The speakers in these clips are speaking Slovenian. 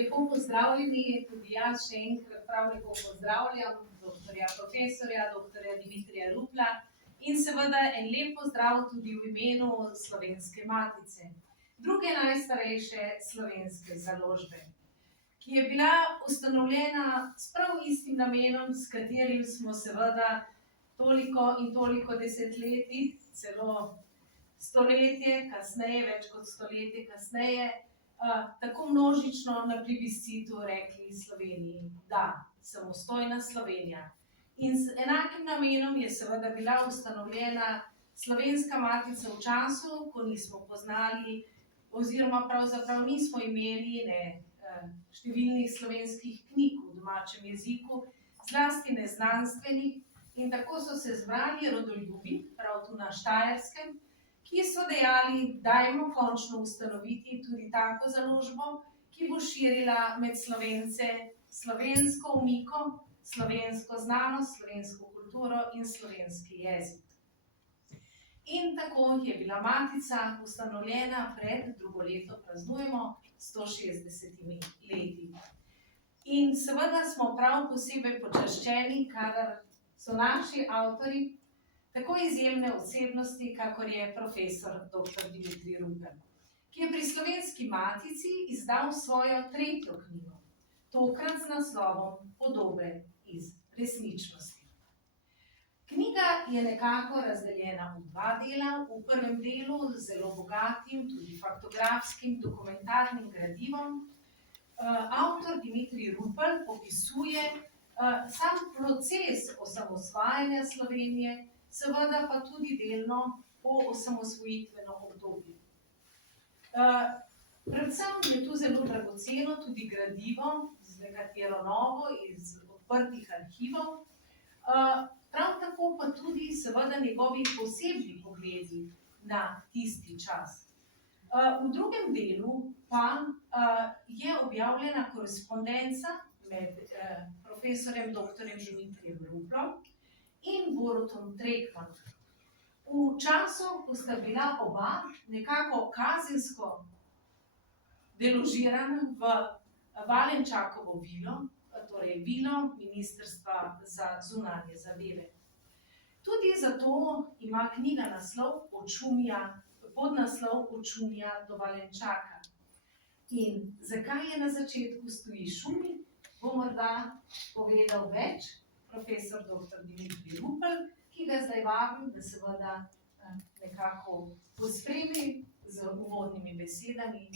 Lepo pozdravljeni, tudi jaz še enkrat prav lepo pozdravljam profesorja doktorja Dimitrija Rupla in seveda en lep pozdrav tudi v imenu Slovenske matice, druge najstarejše slovenske založbe, ki je bila ustanovljena s prav istim namenom, s katerim smo seveda toliko in toliko desetletij, celo stoletje kasneje, več kot stoletje kasneje, tako množično na plebiscitu rekli Sloveniji, da, samostojna Slovenija. In z enakim namenom je seveda bila ustanovljena Slovenska matica v času, ko nismo poznali oziroma pravzaprav nismo imeli številnih slovenskih knjig v domačem jeziku, zlasti ne znanstvenih, in tako so se zbrali rodoljubi, prav tu na Štajerskem, ki so dejali, dajmo končno ustanoviti tudi tako založbo, ki bo širila med Slovence slovensko omiko, slovensko znanost, slovensko kulturo in slovenski jezik. In tako je bila matica ustanovljena pred, drugo leto praznujemo, 160 leti. In seveda smo prav posebej počaščeni, kadar so naši avtorji tako izjemne osebnosti, kakor je profesor dr. Dimitrij Rupel, ki je pri Slovenski matici izdal svojo tretjo knjigo, tokrat z naslovom Podobe iz resničnosti. Knjiga je nekako razdeljena v dva dela, v prvem delu z zelo bogatim, tudi faktografskim, dokumentarnim gradivom. Avtor Dimitrij Rupel opisuje sam proces osamosvajanja Slovenije, seveda pa tudi delno po osamosvojitveno obdobje. Predvsem je tu zelo dragoceno tudi gradivo, z nekatero novo iz odprtih arhivov, prav tako pa tudi seveda njegovi posebni pogledi na tisti čas. V drugem delu pa je objavljena korespondenca med profesorjem dr. Dimitrijem Ruplom in Borutom Trekmanom. V času, ko sta bila oba nekako kazensko deložirana v Valenčakovo vilo, torej vilo Ministrstva za zunanje zadeve. Tudi zato ima knjiga podnaslov Od Šumija do Valenčaka. In zakaj je na začetku stoji Šumij, bo morda povedal več profesor dr. Dimitrij Rupel, ki ga zdaj vabim, da seveda nekako pospremi z uvodnimi besedami,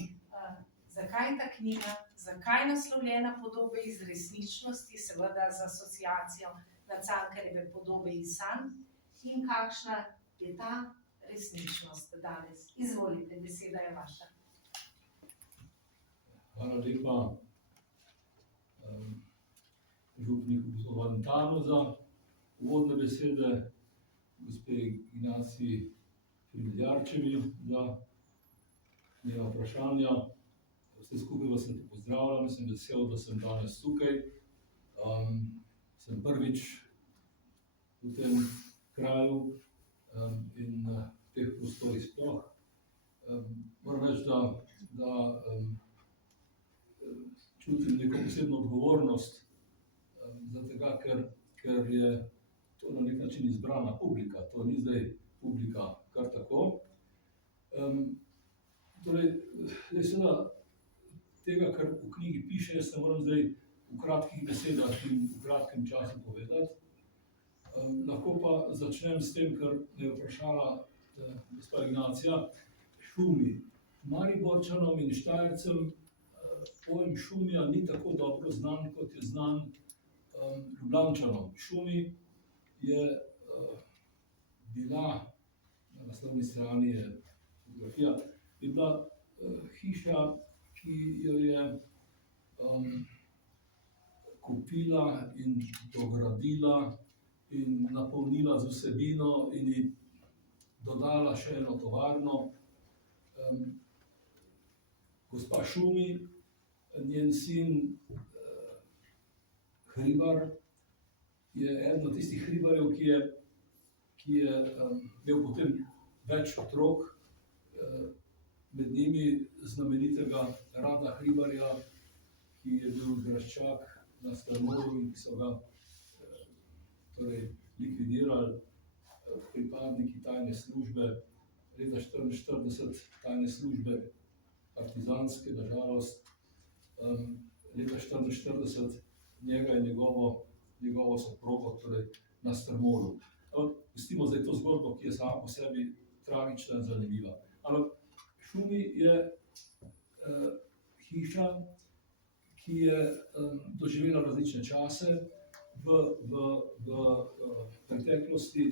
zakaj ta knjiga, zakaj naslovljena Podobe iz resničnosti, seveda z asociacijo na Cankarjeve Podobe iz sanj, in kakšna je ta resničnost danes. Izvolite, beseda je vaša. Hvala lepa župniku Valentanu za uvodne besede, gospe Ignaciji Fridljarčevi za njena vprašanja. Vse skupaj vas pozdravljam, sem vesel, da sem danes tukaj. Sem prvič v tem kraju in teh prostorih sploh. Moram reči, da čutim neko posebno odgovornost, zato ker je to na nek način izbrana publika, to ni zdaj publika kar tako. Torej, seveda tega, kar v knjigi piše, jaz se moram zdaj v kratkih besedah in v kratkem času povedati. Lahko pa začnem s tem, kar me je vprašala gospa Ignacija. Šumij. Mariborčanom in Štajercem pojem Šumija ni tako dobro znan, kot je znan Ljubljančanom. Šumij je bila, na naslovni strani je fotografija, je bila hiša, ki jo je kupila in dogradila in napolnila z vsebino in ji dodala še eno tovarno. Gospa Šumij, njen sin Hribar, je eden od tistih Hribarjev, ki je imel potem več otrok, med njimi znamenitega Rada Hribarja, ki je bil graščak na Strmolu in ki so ga torej likvidirali pripadniki tajne službe, leta 1944 tajne službe partizanske, na žalost, leta 1944 njega in njegovo soprogo, torej na Strmolu. Ampak pustimo zdaj to zgodbo, ki je sama po sebi tragična in zanimiva. Ampak Šumi je hiša, ki je doživela različne čase v preteklosti.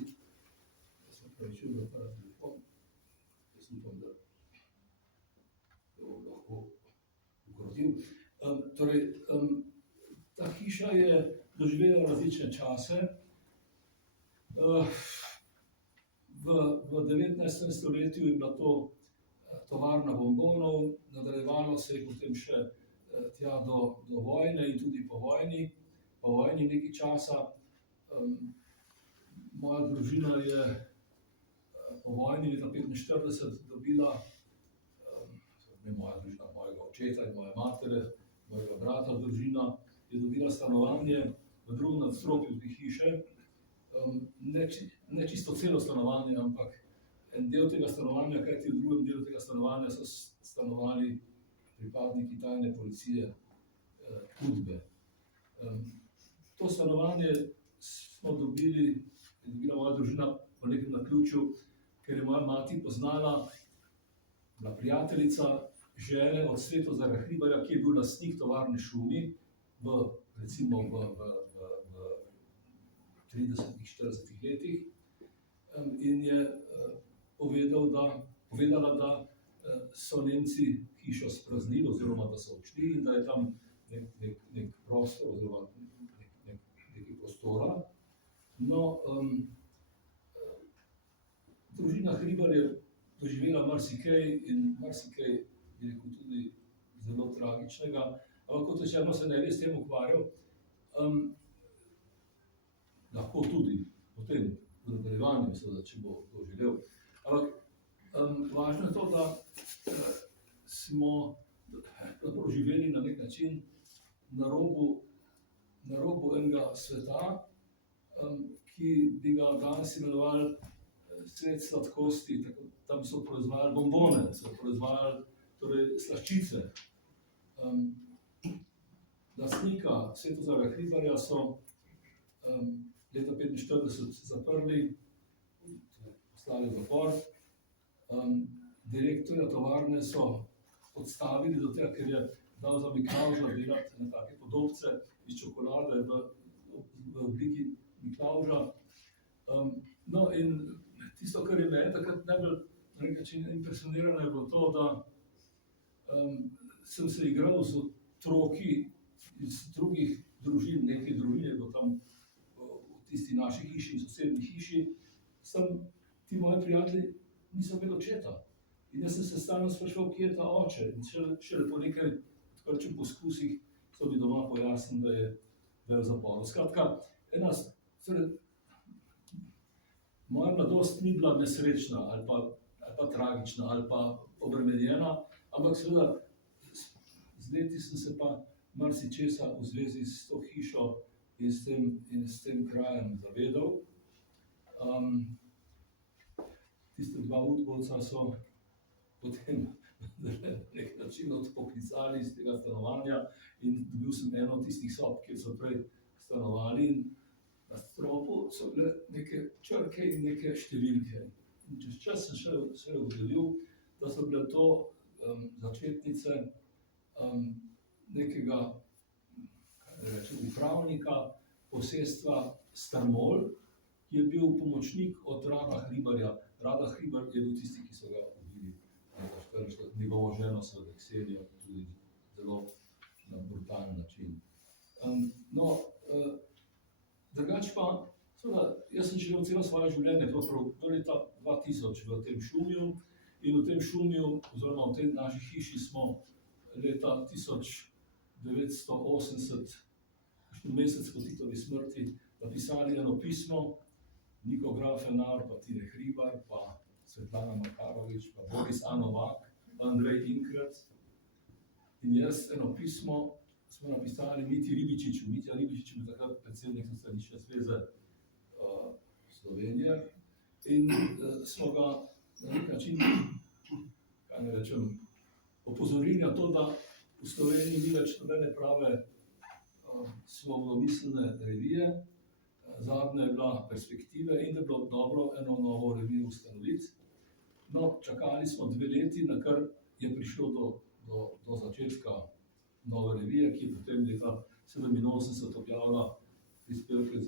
Jaz sem pravičil, da ta telefon, jaz upam, da bom lahko ukrotil. Torej, ta hiša je doživela različne čase. V 19. stoletju je bila to tovarna bombonov, nadaljevalo se je potem še tja do vojne in tudi po vojni nekaj časa. Moja družina je po vojni leta 1945 dobila, ne moja družina, mojega očeta in moje matere, mojega brata družina, je dobila stanovanje v drugem nadstropju te hiše. Ne čisto celo stanovanje, ampak en del tega stanovanja, kajti v drugem delu tega stanovanja so stanovali pripadniki tajne policije Udbe. To stanovanje smo dobila moja družina po nekem naključju, ker je moja mati poznala, bila prijateljica žene od Svetozara Hribarja, ki je bil lastnik tovarne Šumi recimo v 30-40 letih, in je povedala, da so Nemci hišo spraznili oziroma da so odšli in da je tam nek prostor oziroma nekaj prostora. No, družina Hribar je doživela marsikaj in marsikaj, bi rekel, tudi zelo tragičnega, ampak kot rečeno, se ne bi s tem ukvarjal. Lahko tudi potem v nadaljevanju, seveda, če bo to želel. Ampak važno je to, da smo živeli na nek način na robu enega sveta, ki bi ga danes imenovali svet sladkosti. Tam so proizvajali bombone, so proizvajali torej slaščice. Lastnika Svetozara Hribarja so leta 1945 zaprli, poslali v zapor. Direktorja tovarne so odstavili do tega, ker je dal za Miklavža delati na take podobce iz čokolade v obliki Miklavža. No, in tisto, kar je mene takrat najbolj na nek način impresioniralo, je bilo to, da sem se igral z otroki iz drugih družin, nekaj družin je bilo tam v tisti naši hiši in sosednji hiši. Ti moji prijatelji niso imeli očeta. In jaz sem se stalno spraševal, kje je ta oče. In šele po nekaj poskusih so mi doma pojasnili, da je v zaporu. Skratka, moja mladost ni bila nesrečna ali pa tragična ali pa obremenjena, ampak seveda z leti sem se pa marsičesa v zvezi s to hišo in s tem krajem zavedal. Tiste dva udbovca so potem na nek način odpoklicali iz tega stanovanja in dobil sem eno od tistih sob, kjer so prej stanovali, in na stropu so bile neke črke in neke številke. In čez čas sem še ugotovil, da so bile to začetnice nekega, upravnika posestva Strmol, ki je bil pomočnik od Rada Hribarja. Rada Hribar je bil tisti, ki so ga ubili, njegovo ženo seveda Ksenijo, tudi zelo na brutalen način. Drugače pa, seveda, jaz sem živel celo svoje življenje, do leta 2000 v tem Šumiju, in v tem Šumiju, oziroma v tej naši hiši smo leta 1980, mesec po Titovi smrti, napisali eno pismo, Niko Grafenar, pa Tine Hribar, pa Svetlana Makarovič, pa Boris A. Novak, pa Andrej Inkrat. In jaz eno pismo smo napisali Mitji Ribičiču. Mitja Ribičič je bil takrat predsednik Socialistične zveze Slovenije in smo ga na nek način, kaj ne rečem, opozorili na to, da v Sloveniji ni več nobene prave svobodomiselne revije. Zadnja je bila Perspektive in da je bilo dobro eno novo revijo ustanoviti. No, čakali smo 2 leti, na kar je prišlo do začetka nove revije, ki je potem leta 1987 objavila prispevke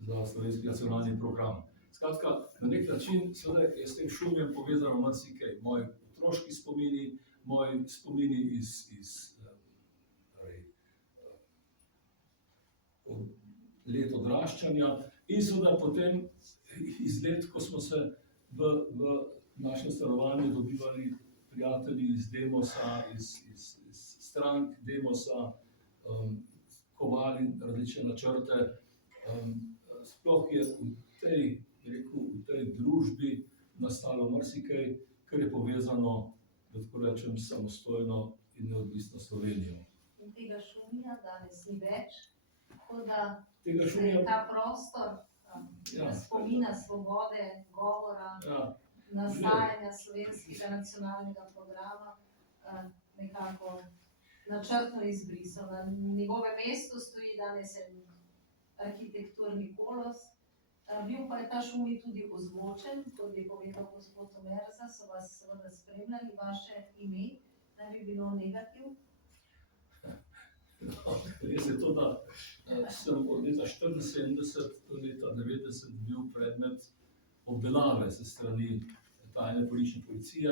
za slovenski nacionalni program. Skratka, na nek način seveda je s tem Šumijem povezano marsikaj. Moji otroški spomini, moji spomini iz let odraščanja in seveda potem iz let, ko smo se v našem stanovanju dobivali prijatelji iz Demosa, iz strank Demosa, kovali različne načrte. Sploh je v tej družbi nastalo marsikaj, kar je povezano, da tako rečem, samostojno in neodvisno Slovenijo. In tega Šumija danes ni več, tako da Tega se je ta prostor spomina svobode, govora, nastajanja slovenskega nacionalnega programa nekako načrtno izbrisal. Na njegovem mestu stoji danes en arhitekturni kolos. Bil pa je ta Šumij tudi ozvočen, kot je povedal gospod Omerza, so vas seveda spremljali, vaše ime naj bi bilo negativ. Res je to, da sem od leta 1974 do leta 1990 bil predmet obdelave se strani tajne politične policije,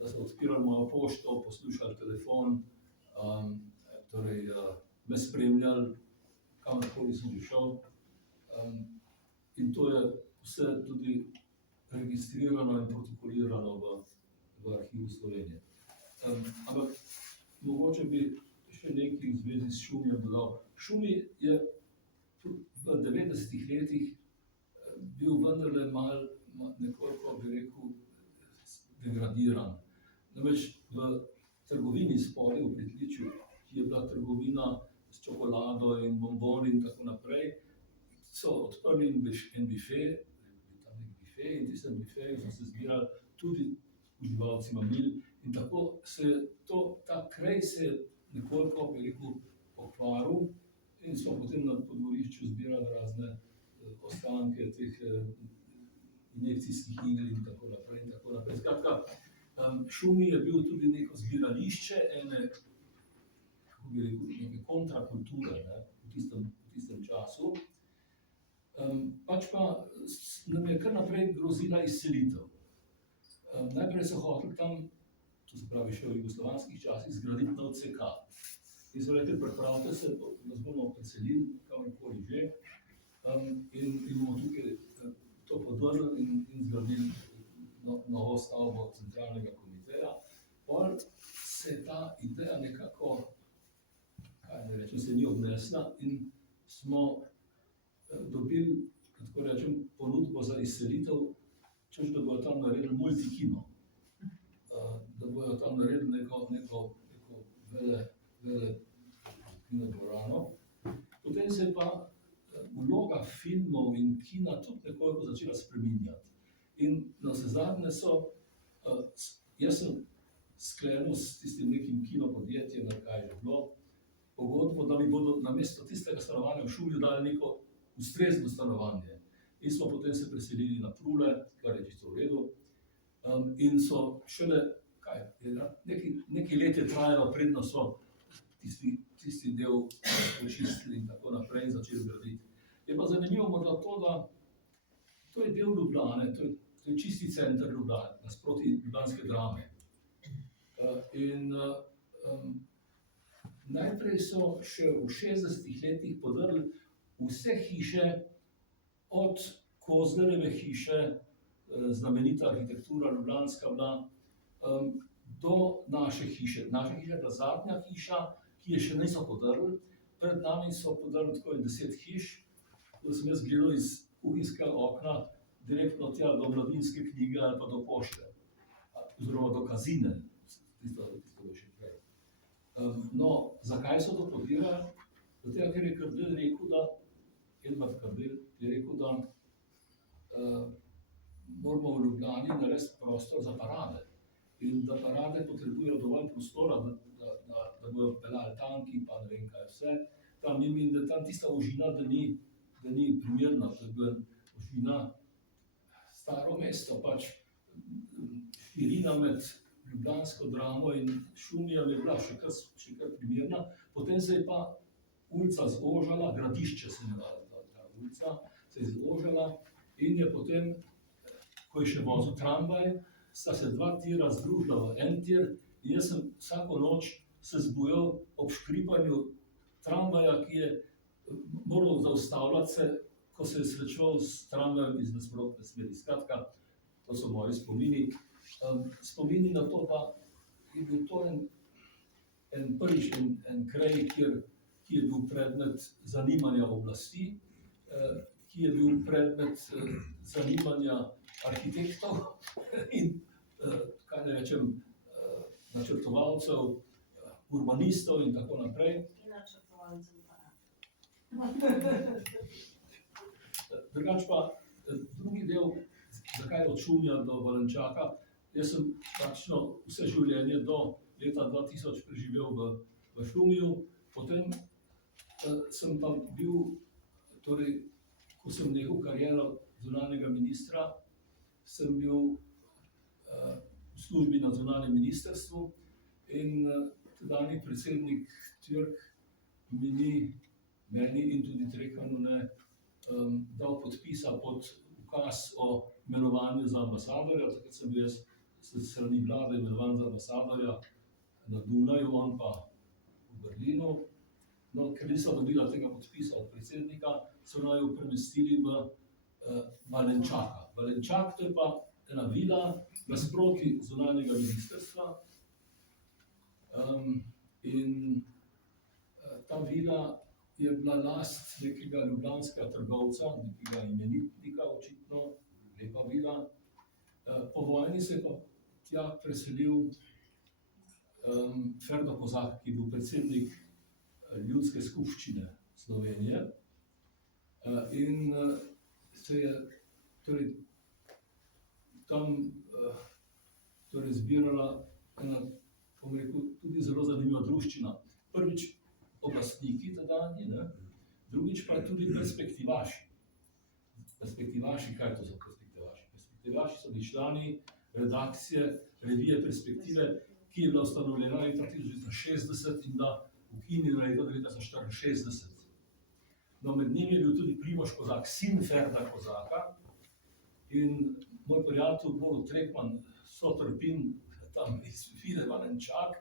da so odpirali mojo pošto, poslušali telefon, torej me spremljali, kamorkoli sem prišel. In to je vse tudi registrirano in protokolirano v arhivu Slovenije. Ampak mogoče bi še nekaj v zvezi s Šumijem dodal. Šumij je v 90-ih letih bil vendarle nekoliko, bi rekel, degradiran. Namreč v trgovini spodaj v Pritličju, ki je bila trgovina s čokolado in bomboni in tako naprej, so odprli en bife, tam nek bife, in tistem bifeju smo se zbirali tudi uživalci mamil in tako se ta kraj se nekoliko, bi rekel, pokvaril in smo potem na podvorišču zbirali razne ostanke teh injekcijskih igel in tako naprej in tako naprej. Skratka, Šumij je bil tudi neko zbirališče ene, kako bi rekel, neke kontrakulture v tistem času. Pač pa nam je kar naprej grozila izselitev. Najprej so hoteli tam, to se pravi še v jugoslovanskih časih, zgraditi nov CK. In so rekli, pripravite se, nas bomo preselili, kamorkoli že, in bomo tukaj to podrli in zgradili novo stavbo centralnega komiteja. Pol se je ta ideja nekako, kaj ne rečem, se ni obnesla in smo dobili, kako rečem, ponudbo za izselitev, češ da bojo tam naredili multikino. Da bojo tam naredili neko vele kino dvorano. Potem se je pa vloga filmov in kina tudi nekoliko začela spreminjati. In navsezadnje jaz sem sklenil s tistim nekim kinopodjetjem, kaj je že bilo, pogodbo, da mi bodo namesto tistega stanovanja v Šumiju dali neko ustrezno stanovanje. In smo potem se preselili na Prule, kar je čisto v redu. In so šele, nekaj let je trajalo, predno so tisti del očistili in tako naprej in začeli graditi. Je pa zanimivo morda to, da to je del Ljubljane, to je čisti center Ljubljane, nasproti ljubljanske Drame. In najprej so še v 60-ih letih podrli vse hiše, od Kozlerjeve hiše, znamenita arhitektura ljubljanska bila, do naše hiše. Naša hiša je bila zadnja hiša, ki je še niso podrli. Pred nami so podrli tako 10 hiš, ko sem jaz gledal iz kuhinjskega okna direktno tja do Mladinske knjige ali pa do pošte, oziroma do Kazine, tisto je še prej. No, zakaj so to podirali? Zato, ker je Kardelj rekel, Edvard Kardelj je rekel, da moramo v Ljubljani narediti prostor za parade. In da parade potrebujejo dovolj prostora, da bodo peljali tanki, pa ne vem kaj vse. Tam in da tam tista ožina, da ni primerna, to je bila ožina staro mesto, pač širina med ljubljansko Dramo in Šumijem je bila še kar primerna. Potem se je pa ulica zožala, Gradišče se imenuje ta ulica, se je zožala in je potem, ko je še vozil tramvaj, sta se dva tira združila v en tir in jaz sem vsako noč se zbujal ob škripanju tramvaja, ki je moral zaustavljati se, ko se je srečeval s tramvajem iz nasprotne smeri. Skratka, to so moji spomini. Spomini na to pa je bil to prvič en kraj, ki je bil predmet zanimanja oblasti, ki je bil predmet zanimanja arhitektov in, kaj ne rečem, načrtovalcev, urbanistov in tako naprej. In načrtovalcev parad. Drugače pa drugi del, zakaj od Šumija do Valenčaka. Jaz sem praktično vse življenje do leta 2000 preživel v Šumiju, potem sem pa bil, torej, ko sem nehal kariero zunanjega ministra, sem bil v službi na zunanjem ministrstvu in tedanji predsednik Türk mi ni, meni in tudi Trekmanu ne, dal podpisa pod ukaz o imenovanju za ambasadorja. Takrat sem bil jaz s strani vlade imenovan za ambasadorja na Dunaju, on pa v Berlinu. No, ker nisem dobila tega podpisa od predsednika, so naju premestili v Valenčaka. Valenčak, to je pa ena vila nasproti zunanjega ministrstva. In ta vila je bila last nekega ljubljanskega trgovca, nekega imenitnika, očitno, lepa vila. Po vojni se je pa tja preselil Ferdo Kozak, ki je bil predsednik Ljudske skupščine Slovenije. In se je torej tam torej zbirala ena, bom rekel, tudi zelo zanimiva druščina. Prvič oblastniki tedanji, drugič pa tudi perspektivaši. Perspektivaši, kaj to so perspektivaši? Perspektivaši so bili člani redakcije revije Perspektive, ki je bila ustanovljena leta 1960 in bila ukinjena leta 1964. No, med njimi je bil tudi Primož Kozak, sin Ferda Kozaka, in moj prijatelj Borut Trekman, sotrpin tam iz vile Valenčak,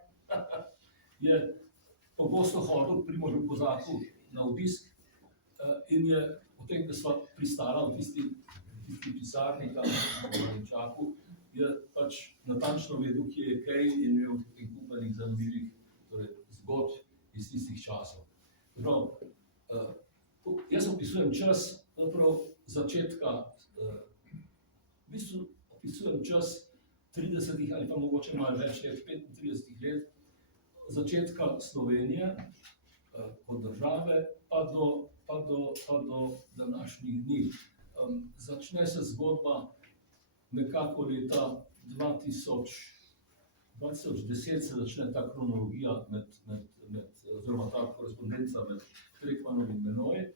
je pogosto hodil k Primožu Kozaku na obisk in je potem, ko sva pristala v tisti pisarni tam v Valenčaku, je pač natančno vedel, kje je kaj in imel nekaj kupanih zanimivih zgodb iz tistih časov. Prav, jaz opisujem čas začetka, v bistvu opisujem čas 30 ali pa mogoče malo več let, 35 let, začetka Slovenije kot države pa do današnjih dni. Začne se zgodba nekako leta 2010 se začne ta kronologija oziroma ta korespondenca med Trekmanom in menoj,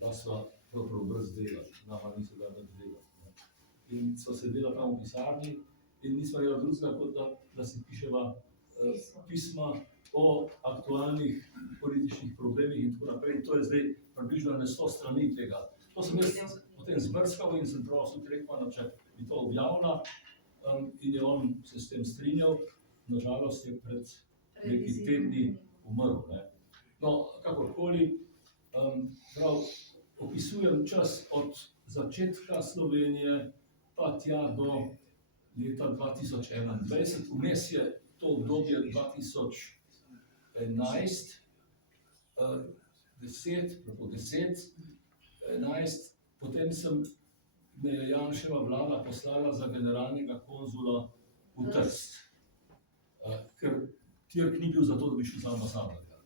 da sva pravzaprav brez dela, nama niso dali več dela. In sva sedela tam v pisarni in nisva imela drugega, kot da si piševa pisma o aktualnih političnih problemih in tako naprej. To je zdaj približno 100 strani tega. To sem jaz potem zbrskal in sem prosil Trekmana, če bi to objavila, in je on se s tem strinjal. Nažalost je pred nekaj tedni umrl. No, kakorkoli, prav, opisujem čas od začetka Slovenije pa tja do leta 2021. Vmes je to obdobje 2011, 10, 11, potem me je Janševa vlada poslala za generalnega konzula v Trst. Ker Tirk ni bil zato, da bi šel za ambasadorja.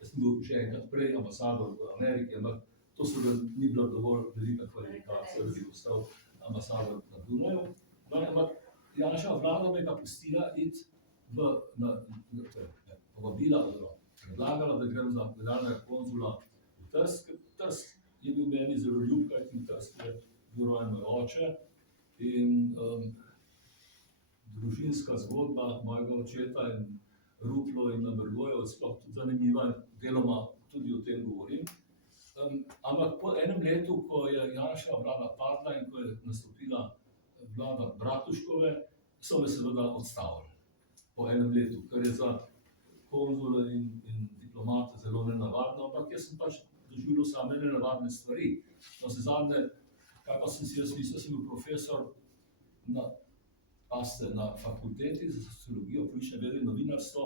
Jaz sem bil že enkrat prej ambasador v Ameriki, ampak to ni bila dovolj velika kvalifikacija, da bi postal ambasador na Dunaju. Ampak Janševa vlada me ga pustila iti povabila, predlagala, da grem za generalnega konzula v Trst. Trst je bil meni zelo ljub, kajti Trst je bil rojen moj oče in družinska zgodba mojega očeta in Ruplo in Nabergojev je sploh tudi zanimiva in deloma tudi o tem govorim. Ampak po enem letu, ko je Janševa vlada padla in ko je nastopila vlada Bratuškove, so me seveda odstavili. Po enem letu, kar je za konzule in diplomate zelo nenavadno, ampak jaz sem pač doživljal same nenavadne stvari. Navsezadnje, kaj pa sem si jaz mislil, sem bil profesor na fakulteti za sociologijo, politične vede in novinarstvo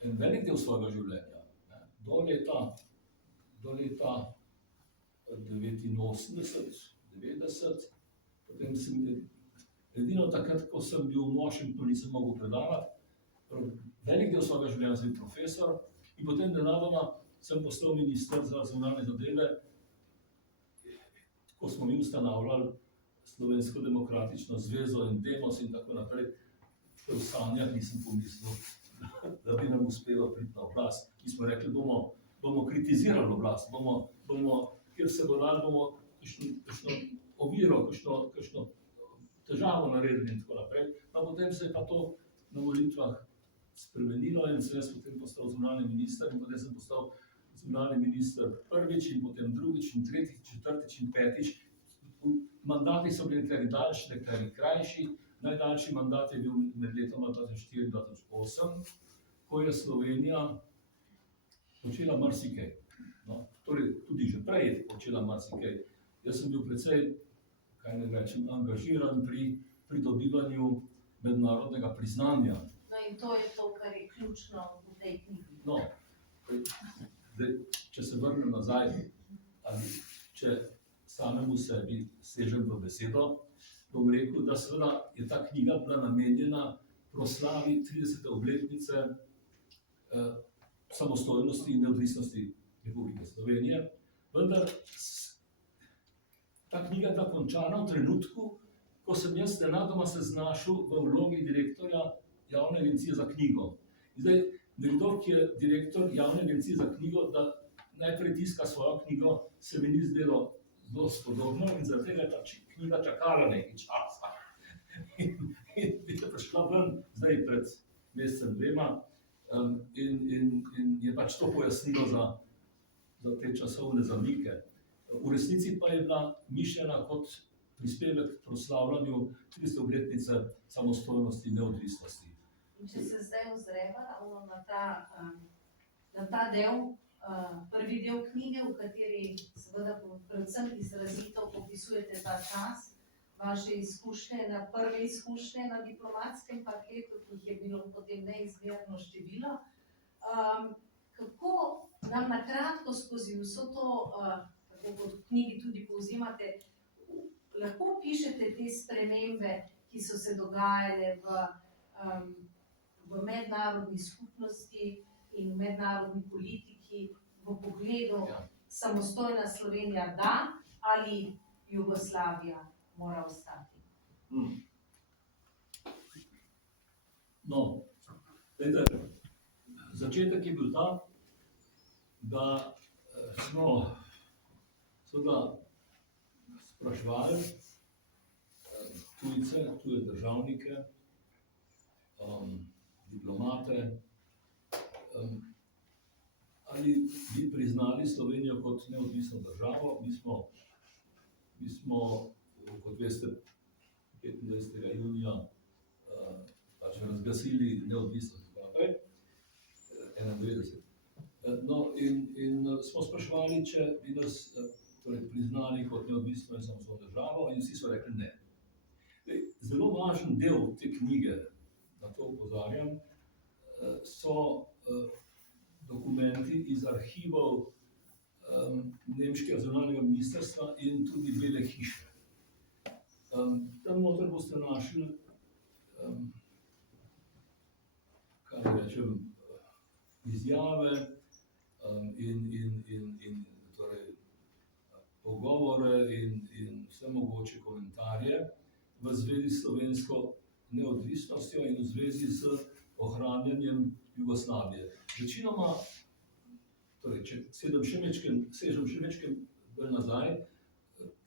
en velik del svojega življenja. Do leta 89, 90, potem sem edino takrat, ko sem bil v Washingtonu, nisem mogel predavati. Velik del svojega življenja sem bil profesor in potem nenadoma sem postal minister za zunanje zadeve, ko smo mi ustanavljali Slovensko demokratično zvezo in Demos in tako naprej. V sanjah nisem pomislil, da bi nam uspelo priti na oblast. Mi smo rekli, bomo kritizirali oblast, kjer se bo dal, bomo kakšno oviro, kakšno težavo naredili in tako naprej. A potem se je pa to na volitvah spremenilo in sem jaz potem postal zunanji minister in potem sem postal zunanji minister prvič in potem drugič in tretjič, četrtič in petič. Mandati so bili nekateri daljši, nekateri krajši. Najdaljši mandat je bil med letoma 2004 in 2008, ko je Slovenija počela marsikaj. No, torej, tudi že prej je počela marsikaj. Jaz sem bil precej, kaj ne rečem, angažiran pri pridobivanju mednarodnega priznanja. No in to je to, kar je ključno v tej knjigi. No, zdaj, če se vrnem nazaj, ali če samemu sebi sežem v besedo, bom rekel, da seveda je ta knjiga bila namenjena proslavi 30. obletnice samostojnosti in neodvisnosti Republike Slovenije. Vendar ta knjiga je bila končana v trenutku, ko sem jaz nenadoma se znašel v vlogi direktorja Javne agencije za knjigo. Zdaj, nekdo, ki je direktor Javne agencije za knjigo, da najprej tiska svojo knjigo, se mi ni zdelo zelo spodobno in zaradi tega je ta knjiga čakala nekaj časa. In je prišla ven zdaj pred mesecem dvema in je pač to pojasnilo za te časovne zamike. V resnici pa je bila mišljena kot prispevek k proslavljanju 30. obletnice samostojnosti in neodvisnosti. In če se zdaj ozreva na ta del, prvi del knjige, v kateri seveda predvsem izrazito popisujete ta čas, vaše izkušnje, prve izkušnje na diplomatskem parketu, ki jih je bilo potem neizmerno število. Kako nam na kratko skozi vso to, kako kot v knjigi tudi povzemate, lahko pišete te spremembe, ki so se dogajale v mednarodni skupnosti in v mednarodni politiki v pogledu samostojna Slovenija da ali Jugoslavija mora ostati? No, začetek je bil ta, da smo seveda spraševali tujce, tuje državnike, diplomate, ali bi priznali Slovenijo kot neodvisno državo. Mi smo, kot veste, 25. junija pač razglasili neodvisnost in tako naprej, 91. No, in smo spraševali, če bi nas priznali kot neodvisno in samostojno državo, in vsi so rekli ne. Zelo važen del te knjige, na to opozarjam, so dokumenti iz arhivov nemškega zunanjega ministrstva in tudi Bele hiše. Tam noter boste našli, kaj rečem, izjave in torej, pogovore in vse mogoče komentarje v zvezi s slovensko neodvisnostjo in v zvezi s ohranjanjem Jugoslavije. Večinoma, torej, če sežem še večkrat nazaj,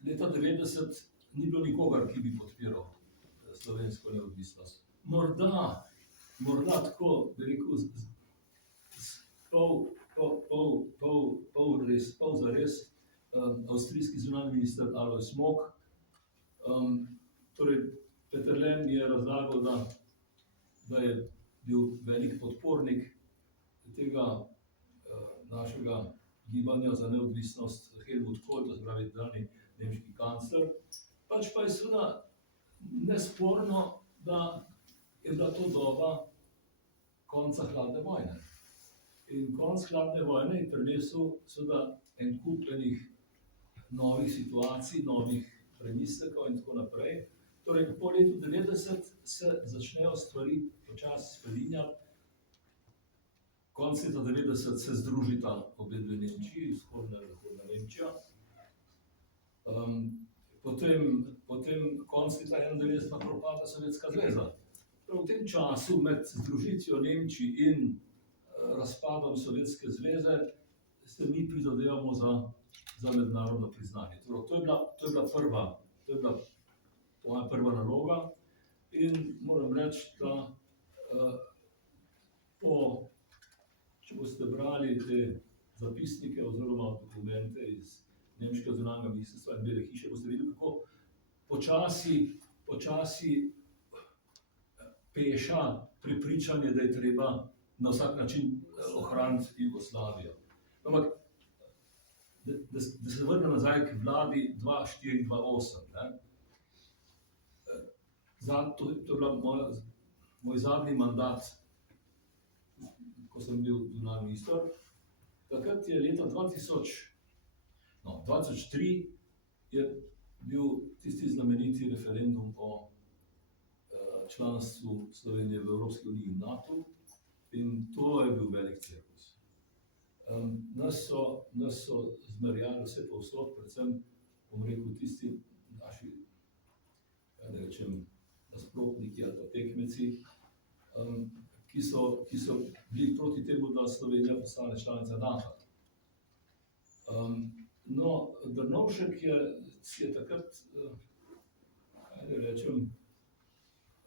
leta 90 ni bilo nikogar, ki bi podpiral slovensko neodvisnost. Morda tako, bi rekel, pol zares avstrijski zunanji minister Alojz Mok. Torej, Peterle mi je razlagal, da je bil velik podpornik tega našega gibanja za neodvisnost Helmut Kohl, to se pravi nekdanji nemški kancler. Pač pa je seveda nesporno, da je bila to doba konca hladne vojne. In konc hladne vojne je prinesel seveda en kup enih novih situacij, novih premislekov in tako naprej. Torej, po letu 90 se začnejo stvari počasi spreminjati. Konec leta 90 se združita obe dve Nemčiji, vzhodna in zahodna Nemčija. Potem konec leta 91 pa propada Sovjetska zveza. V tem času med združitvijo Nemčij in razpadom Sovjetske zveze se mi prizadevamo za mednarodno priznanje. To je bila moja prva naloga in moram reči, da če boste brali te zapisnike oziroma dokumente iz nemškega zunanjega ministrstva in Bele hiše, boste videli, kako počasi peša prepričanje, da je treba na vsak način ohraniti Jugoslavijo. Ampak, da se vrnem nazaj k vladi 2004-2008. To je bil moj zadnji mandat, ko sem bil zunanji minister. Takrat je leta 2003 je bil tisti znameniti referendum o članstvu Slovenije v Evropski uniji in NATO. In to je bil velik cirkus. Nas so zmerjali vse povsod, predvsem, bom rekel, tisti naši, da rečem, nasprotniki ali pa tekmeci, ki so bili proti temu, da Slovenija postane članica NATO. No, Drnovšek je takrat, da rečem,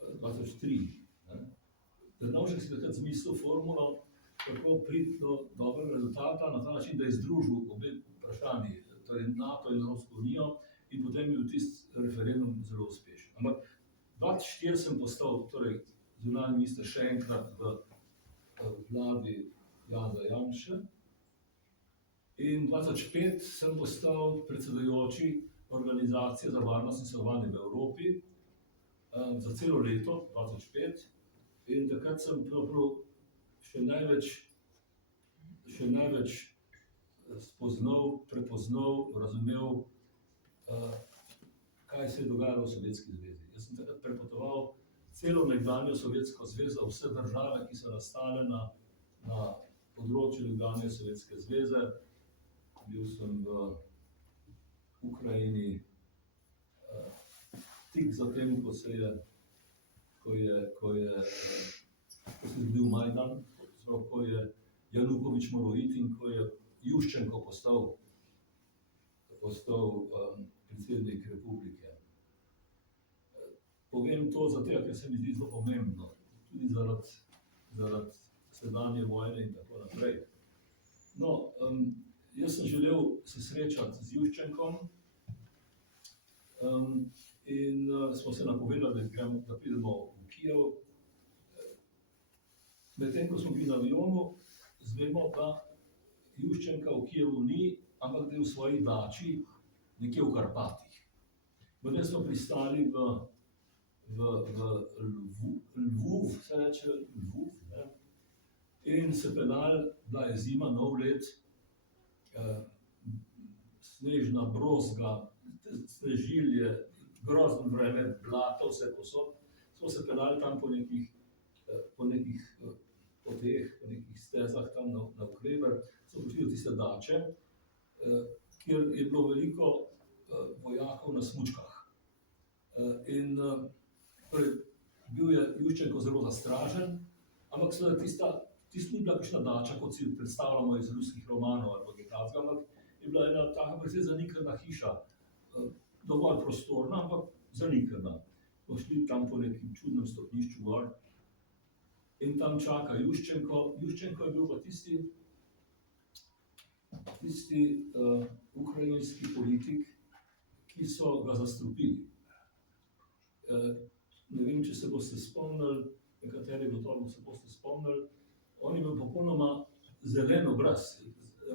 2003, Drnovšek si takrat zmislil formulo, kako priti do dobrega rezultata na ta način, da je združil obe vprašanji, torej NATO in Evropsko unijo, in potem je bil tisti referendum zelo uspešen. Ampak 2004 sem postal torej zunanji minister še enkrat v vladi Janeza Janše in 2005 sem postal predsedujoči Organizacije za varnost in sodelovanje v Evropi za celo leto 2005 in takrat sem pravzaprav še največ spoznal, prepoznal, razumel, kaj se je dogajalo v Sovjetski zvezi. Jaz sem takrat prepotoval celo nekdanjo Sovjetsko zvezo, vse države, ki so nastale na področju nekdanje Sovjetske zveze. Bil sem v Ukrajini tik zatem, ko se je zgodil Majdan, ko je Janukovič moral iti in ko je Juščenko postal predsednik republike. Povem to zato, ker se mi zdi zelo pomembno, tudi zaradi sedanje vojne in tako naprej. No, jaz sem želel se srečati z Juščenkom in smo se napovedali, da pridemo v Kijev. Medtem, ko smo bili na avionu, zvemo, da Juščenka v Kijevu ni, ampak da je v svoji dači nekje v Karpatih. Potem smo pristali v Lvov, se reče Lvov, in se penali, bila je zima, nov let, snežna brozga, snežilje, grozno vreme, blato, vse posod. Smo se penali tam po nekih poteh, po nekih stezah tam tam na Okreber, so prišli do tiste dače, kjer je bilo veliko vojakov na smučkah. Torej, bil je Juščenko zelo zastražen, ampak seveda tista ni bila kakšna dača, kot si predstavljamo iz ruskih romanov ali kaj takega, ampak je bila ena taka precej zanikana hiša, dovolj prostorna, ampak zanikana. Smo šli tam po nekem čudnem stopnišču gor in tam čaka Juščenko. Juščenko je bil pa tisti ukrajinski politik, ki so ga zastrupili. Ne vem, če se boste spomnili, nekateri gotovo se boste spomnili, on je bil popolnoma zelen obraz,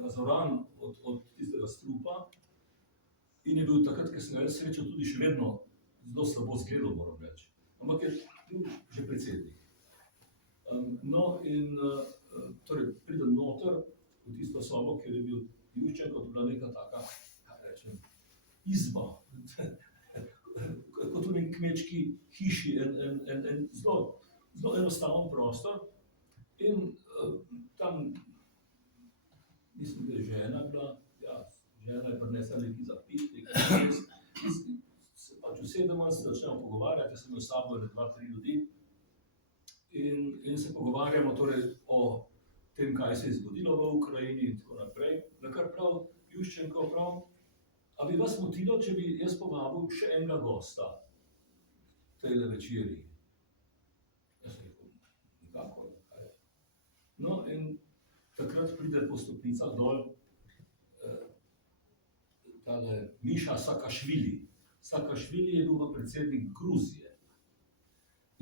razoran od tistega strupa in je bil takrat, ko sem ga jaz srečal, tudi še vedno zelo slabo zgledal, moram reči. Ampak je bil že predsednik. Torej pridem noter v tisto sobo, kjer je bil Juščenko, to bila neka taka, kaj rečem, izba, kot v neki kmečki hiši, en zelo enostaven prostor. In tam, mislim, da je žena bila, žena je prinesla nekaj za piti, se pač usedemo in se začnemo pogovarjati, jaz sem imel s sabo 2-3 ljudi in se pogovarjamo torej o tem, kaj se je zgodilo v Ukrajini in tako naprej. Nakar prav Juščenko prav, a bi vas motilo, če bi jaz povabil še enega gosta tejle večerji? Jaz sem rekel, nikakor. No, in takrat pride po stopnicah dol tale Miša Sakašvili. Sakašvili je bil pa predsednik Gruzije.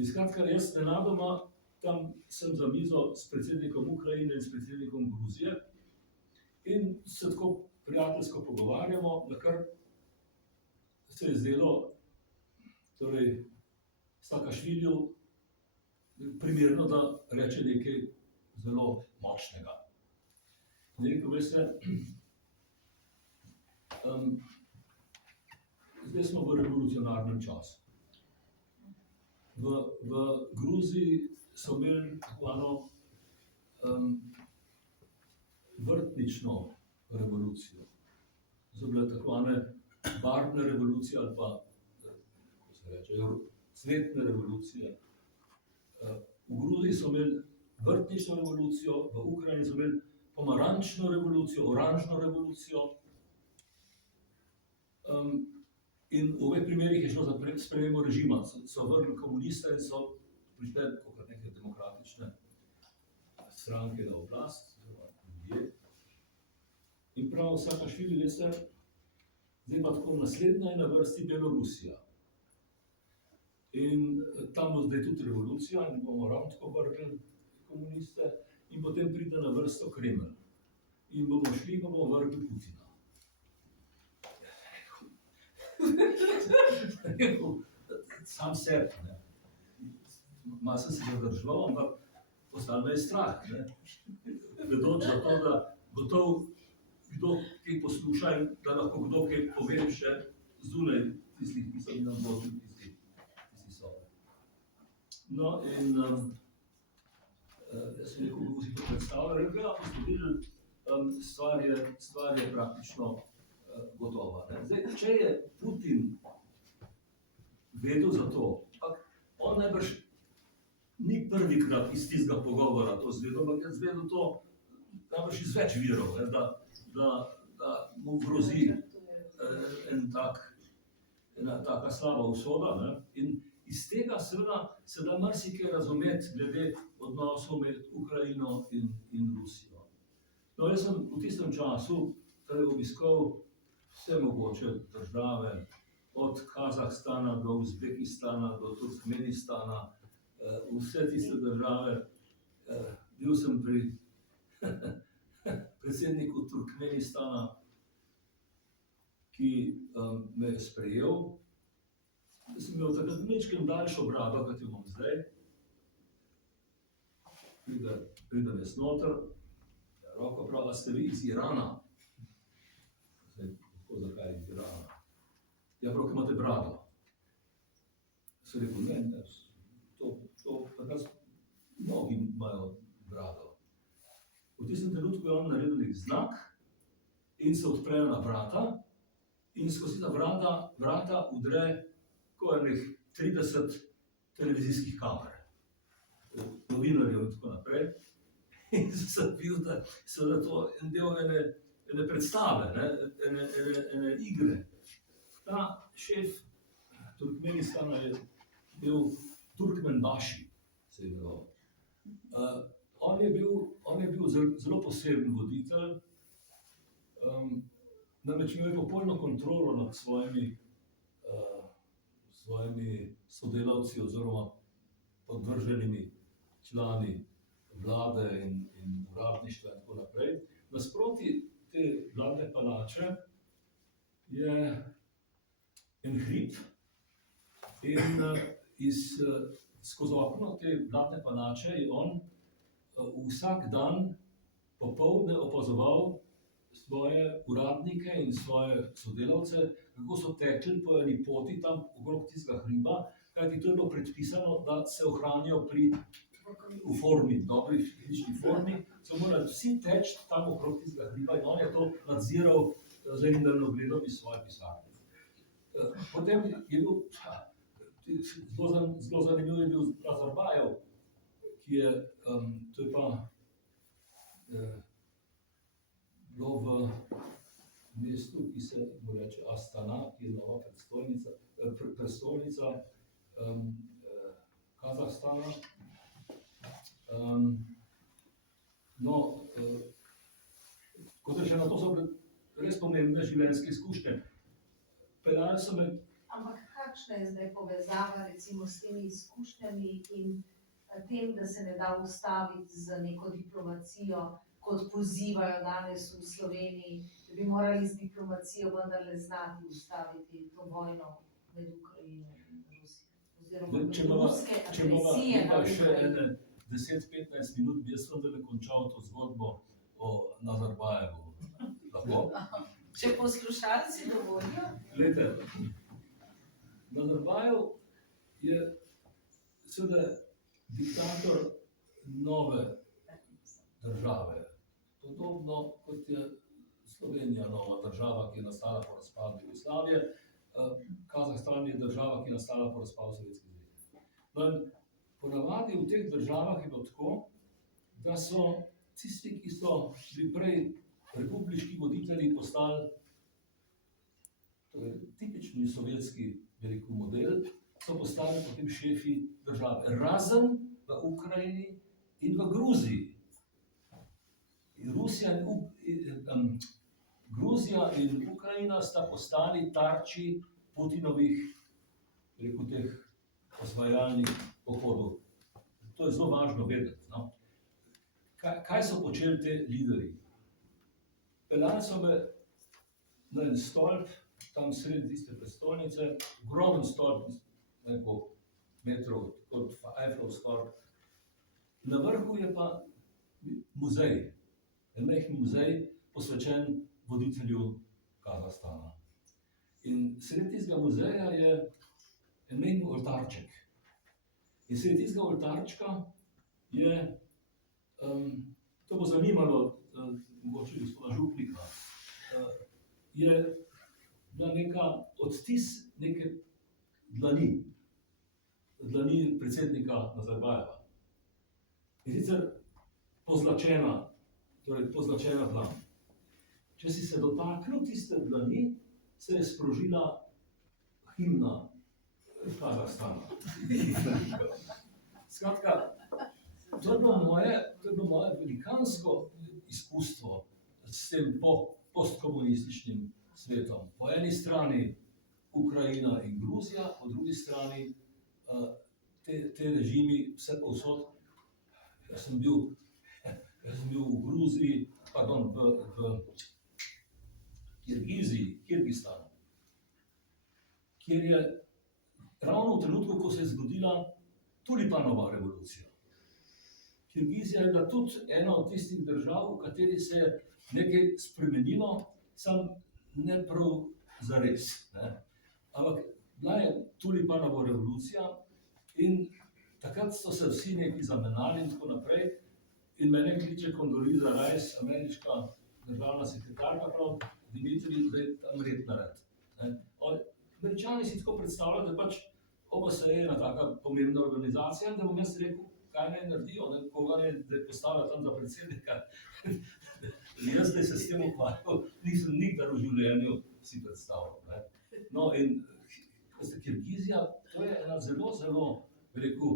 In skratka, jaz nenadoma tam sem za mizo s predsednikom Ukrajine in s predsednikom Gruzije in se tako prijateljsko pogovarjamo, na kar se je zdelo, torej Sakašviliju primerno, da reče nekaj zelo močnega. In rekel, veste, zdaj smo v revolucionarnem času. V Gruziji so imeli tako vrtnično revolucijo. So bile tako barvne revolucije ali pa, kako se reče, cvetne revolucije. V Gruziji so imeli vrtnično revolucijo, v Ukrajini so imeli pomarančno revolucijo, oranžno revolucijo. In v obeh primerih je šlo za spremembo režima. So vrgli komuniste in so prišle kot neke demokratične stranke na oblast, ljudje. In prav Sakašvili, veste, zdaj pa tako naslednja je na vrsti Belorusija. In tam bo zdaj tudi revolucija in bomo ravno tako vrgli komuniste in potem pride na vrsto Kremelj. In bomo šli pa bomo vrgli Putina. Sam sebi, ne. Malo sem se zadržal, ampak postalo me je strah, ne. Vedoč za to, da gotovo kdo kaj posluša in da lahko kdo kaj pove še zunaj tistih, ki so mi na božji tisti sobe. No in jaz sem rekel, kako si to predstavljal, rekel, ja, boste videli, stvar je praktično gotova. Zdaj, če je Putin vedel za to, ampak on najbrž ni prvikrat iz tistega pogovora to zvedel, ampak je zvedel to najbrž iz več virov, da mu grozi ena taka slaba usoda. In iz tega seveda se da marsikaj razumeti glede odnosov med Ukrajino in Rusijo. No, jaz sem v tistem času obiskal vse mogoče države, od Kazahstana do Uzbekistana, do Turkmenistana, vse tiste države. Bil sem pri predsedniku Turkmenistana, ki me je sprejel. Jaz sem imel takrat majčkeno daljšo brado, kot jo imam zdaj. Pridem jaz noter, roko prav, a ste vi iz Irana? Zakaj iz Irana? Ja, prav, ki imate brado. Sem rekel, ne, to takrat mnogi imajo brado. V tistem trenutku je on naredil nek znak in se odprejo na vrata in skozi ta vrata udre nekaj 30 televizijskih kamer, novinarjev in tako naprej. In sem bil, da seveda to en del ene predstave, ene igre. Ta šef Turkmenistana je bil Turkmenbaši, se je imenoval. On je bil zelo poseben voditelj, namreč imel je popolno kontrolo nad svojimi sodelavci oziroma podvrženimi člani vlade in uradništva in tako naprej. Nasproti te vladne palače je en hrib in skozi okno te vladne palače je on vsak dan popoldne opazoval svoje uradnike in svoje sodelavce, kako so tekli po eni poti tam okrog tistega hriba, kajti to je bilo predpisano, da se ohranijo v formi, dobri fizični formi, so morali vsi teči tam okrog tistega hriba in on je to nadziral z enim daljnogledom iz svoje pisarne. Potem je bil, zelo zanimiv je bil Nazarbajev, ki je, to je pa bilo v mestu, ki se mu reče Astana, ki je nova prestolnica Kazahstana. Kot rečeno, to so res pomembne življenjske izkušnje. Peljali so me. Ampak kakšna je zdaj povezava recimo s temi izkušnjami in tem, da se ne da ustaviti z neko diplomacijo, kot pozivajo danes v Sloveniji, da bi morali z diplomacijo vendarle znati ustaviti to vojno med Ukrajino in Rusijo? Oziroma med ruske agresije na Ukrajino. 10-15 minut bi jaz vendarle končal to zgodbo o Nazarbajevu. Lahko? Če poslušalci dovolijo? Glejte, Nazarbajev je seveda diktator nove države. Podobno kot je Slovenija nova država, ki je nastala po razpadu Jugoslavije. Kazahstan je država, ki je nastala po razpadu Sovjetske zveze. Ponavadi v teh državah je bilo tako, da so tisti, ki so bili prej republiški voditelji, postali tipični sovjetski model, so postali potem šefi države. Razen v Ukrajini in v Gruziji. Gruzija in Ukrajina sta postali tarči Putinovih, teh osvajalnih pohodov. To je zelo važno vedeti. No? Kaj so počeli te lideri? Peljali so me na en stolp, tam sredi tiste prestolnice, ogromen stolp, nekaj metrov, kot Eiffelov stolp. Na vrhu je pa muzej, en majhen muzej, posvečen voditelju Kazahstana. In sredi tistega muzeja je en majhen oltarček. In sredi tistega oltarčka je, to bo zanimalo, mogoče gospoda Župnika, je bila neka odtis neke dlani predsednika Nazarbajeva. In sicer pozlačena dlan. Če si se dotaknil tiste dlani, se je sprožila himna Kazahstana. Skratka, to je bilo moje velikansko izkustvo s tem postkomunističnim svetom. Po eni strani Ukrajina in Gruzija, po drugi strani te režimi vse povsod. Jaz sem bil v Gruziji, v Kirgistanu, kjer je ravno v trenutku, ko se je zgodila tulipanova revolucija. Kirgizija je bila tudi ena od tistih držav, v kateri se je nekaj spremenilo, sam ne prav zares. Ampak bila je tulipanova revolucija in takrat so se vsi neki zamenjali in tako naprej. in mene kliče Condoleezza Rice, ameriška državna sekretarka, prav Dimitrij, zdaj tam red nared. Američani si tako predstavljajo, da pač OBSE je ena taka pomembna organizacija, da bom jaz rekel, kaj naj naredijo, koga naj postavijo tam za predsednika. Jaz zdaj se s tem ukvarjal, nisem nikdar v življenju si predstavljal. No in Kirgizija, to je ena zelo, zelo, bi rekel,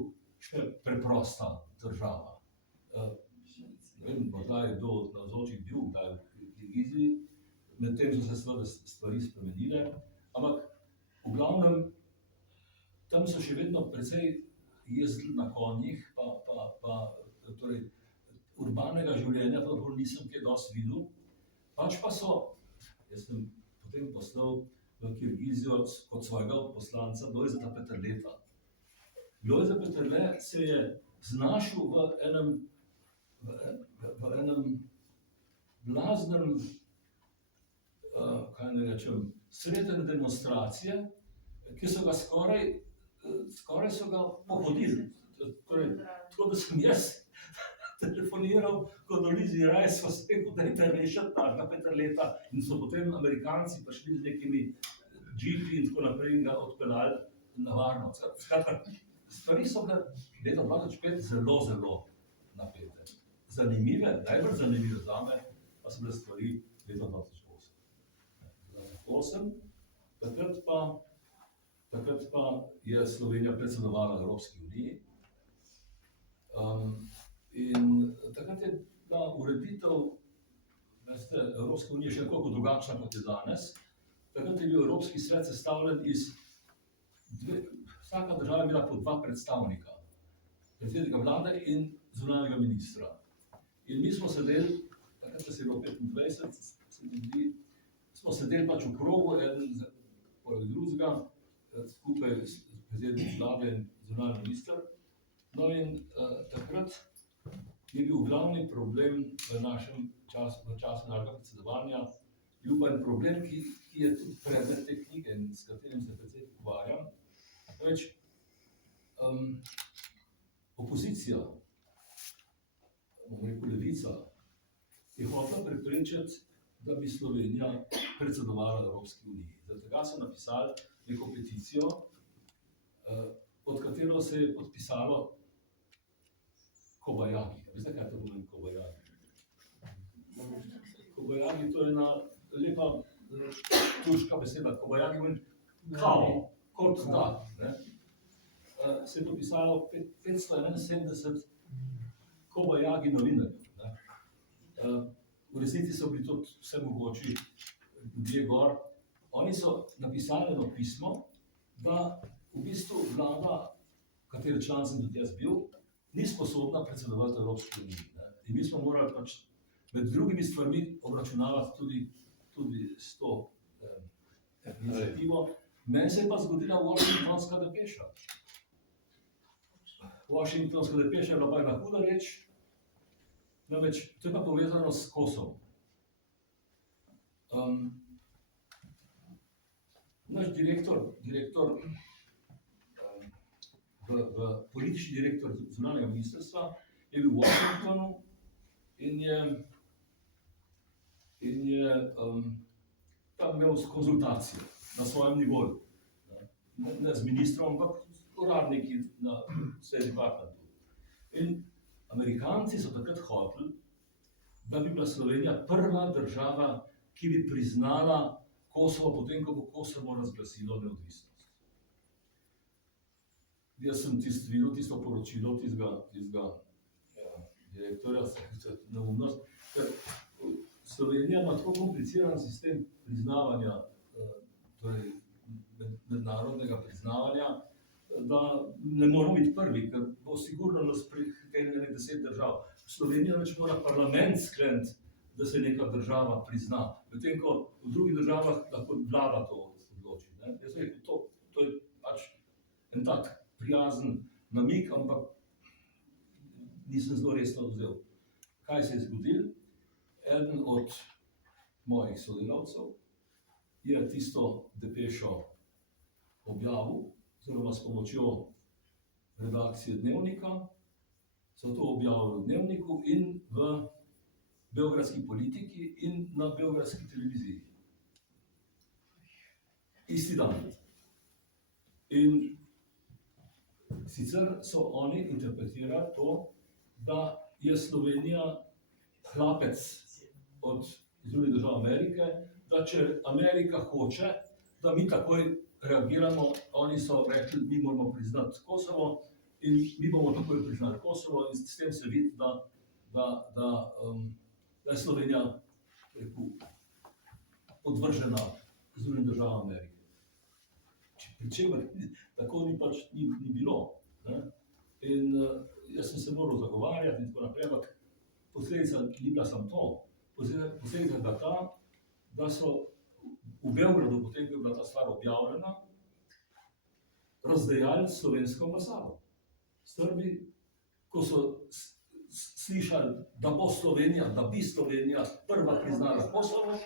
preprosta država. Ne vem, morda je kdo od navzočih bil kdaj v Kirgiziji, medtem so se seveda stvari spremenile, ampak v glavnem tam so še vedno precej jezdili na konjih, pa torej, urbanega življenja pravzaprav nisem kaj dosti videl, pač pa so, jaz sem potem poslal v Kirgizijo kot svojega poslanca Lojzeta Peterleta. Lojze Peterle se je znašel v enem blaznem, kaj ne rečem, sredene demonstracije, ki so ga skoraj so ga pohodili. Torej, tako da sem jaz telefoniral Condoleezzi Rice, pa sem rekel, dajte rešiti našega Peterleta, in so potem Amerikanci prišli z nekimi džipi in tako naprej in ga odpeljali na varno. Skratka, stvari so bile leta 2005 zelo, zelo napete. Zanimive, najbolj zanimive zame, pa so bile stvari leta 2008. 2008, takrat pa je Slovenija predsedovala Evropski uniji. In takrat je bila ureditev, veste, Evropske unije še nekoliko drugačna kot je danes. Takrat je bil Evropski svet sestavljen iz vsaka država je imela po 2 predstavnika, predsednika vlade in zunanjega ministra. In mi smo sedeli, takrat se je bilo 25, se mi zdi, smo sedeli pač v krogu, eden poleg drugega, skupaj s predsednikom vlade in zunanji minister. No in takrat je bil glavni problem v našem času, v času našega predsedovanja, bil pa en problem, ki je tudi predmet te knjige in s katerim se precej ukvarjam. Več, opozicija, bom rekel levica, je hotela preprečiti, da bi Slovenija predsedovala Evropski uniji. Zaradi tega so napisali neko peticijo, pod katero se je podpisalo Kobajagi. Veste, kaj to pomeni Kobajagi? Kobajagi, to je ena lepa turška beseda. Kobajagi pomeni kao, kot da. Se je podpisalo 571 Kobajagi novinarjev. V resnici so bili tudi vse mogoči ljudje gor. Oni so napisali eno pismo, da v bistvu vlada, katere član sem tudi jaz bil, ni sposobna predsedovati Evropski uniji. In mi smo morali pač med drugimi stvarmi obračunavati tudi s to inicijativo. Meni se je pa zgodila Washingtonska depeša. Washingtonska depeša je bila pa ena huda reč, namreč to je pa povezano s Kosovom. Naš politični direktor zunanjega ministrstva je bil v Washingtonu in je tam imel konzultacije na svojem nivoju. Ne z ministrom, ampak uradniki na State Departmentu. In Amerikanci so takrat hoteli, da bi bila Slovenija prva država, ki bi priznala Kosovo, potem ko bo Kosovo razglasilo neodvisnost. Jaz sem videl tisto poročilo tistega direktorja, neumnost, ker Slovenija ima tako kompliciran sistem priznavanja, torej mednarodnega priznavanja, da ne moramo biti prvi, ker bo sigurno nas prihitelo 10 držav. Slovenija več mora parlament skleniti, da se neka država prizna, medtem ko v drugih državah lahko vlada to odloči. Jaz sem rekel, to je pač en tak prijazen namig, ampak nisem zelo resno vzel. Kaj se je zgodilo? Eden od mojih sodelavcev je tisto depešo objavil, oziroma s pomočjo redakcije Dnevnika, so to objavili v Dnevniku in v beogradski politiki in na beogradski televiziji. Isti dan. In sicer so oni interpretirali to, da je Slovenija hlapec od Združenih držav Amerike, da če Amerika hoče, da mi takoj reagiramo, oni so rekli, mi moramo priznati Kosovo in mi bomo takoj priznali Kosovo in s tem se vidi, da je Slovenija odvržena Združenih držav Amerike. Pri čemer tako ni pač ni bilo. Ne? In jaz sem se moral zagovarjati in tako naprej, ampak posledica ni bila samo to. Posledica je bila ta, da so v Beogradu, potem, ko je bila ta stvar objavljena, razdejali slovensko ambasado. Srbi, ko so slišali, da bo Slovenija, da bi Slovenija prva priznala Kosovo,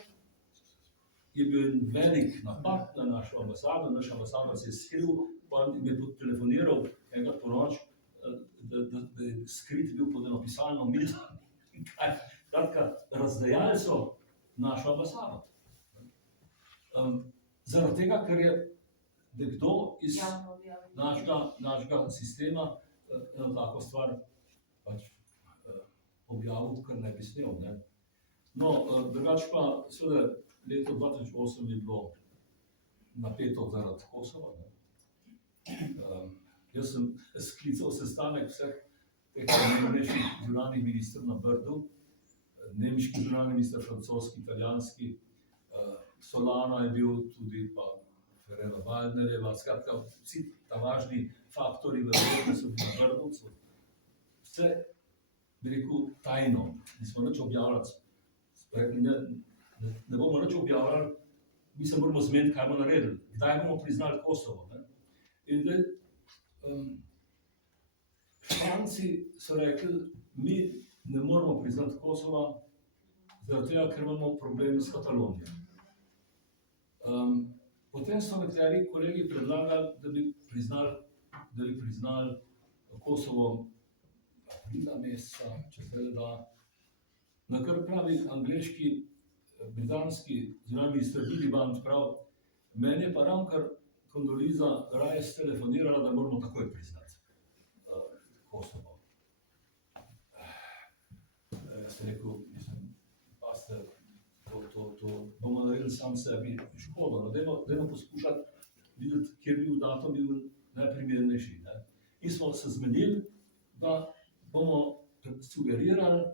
je bil en velik napad na našo ambasado, naš ambasador se je skril, pa mi je telefoniral enkrat po noč, da je skrit bil pod eno pisalno mizo. Kratka, razdejali so našo ambasado. Zaradi tega, ker je nekdo iz našega sistema eno tako stvar pač objavil, kar ne bi smel. Ne? No, drugače pa, seveda, leto 2008 je bilo napeto zaradi Kosova. Jaz sem sklical sestanek vseh teh najmlajših zunanjih ministrov na Brdu, nemški zunanji minister, francoski, italijanski, Solana je bil tudi pa Ferrero Waldnerjeva, skratka, vsi ta važni faktori v Evropi so bili na Brdu, vse, bi rekel, tajno, nismo nič objavljati, ne bomo nič objavljali, mi se moramo zmeniti, kaj bomo naredili, kdaj bomo priznali Kosovo. Ne? In zdaj, Španci so rekli, mi ne moramo priznati Kosova, zaradi tega, ker imamo problem s Katalonijo. Potem so nekateri kolegi predlagali, da bi priznali Kosovo aprila meseca, če se le da. Na kar pravi angleški, britanski zunanji minister Miliband prav, meni je pa ravnokar Kondoliza Rice telefonirala, da moramo takoj priznati Kosovo. Jaz sem rekel, paste, to bomo naredili sam sebi škodo. No, dajmo poskušati videti, kjer bi v datum bil najprimernejši. Ne? In smo se zmenili, da bomo sugerirali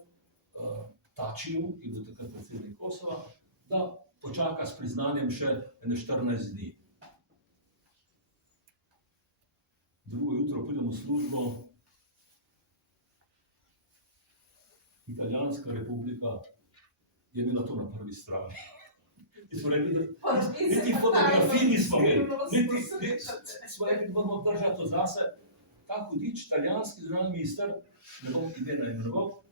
Tačiju, ki bo takrat predsednik Kosova, da počaka s priznanjem še 14 dni. Drugo jutro pridem v službo, Italijanska republika je imela to na prvi strani. In smo rekli, da niti fotografij nismo imeli, smo rekli, da bomo držati to zase. Ta hudič, italijanski zunanji minister, ne bom imena imenoval,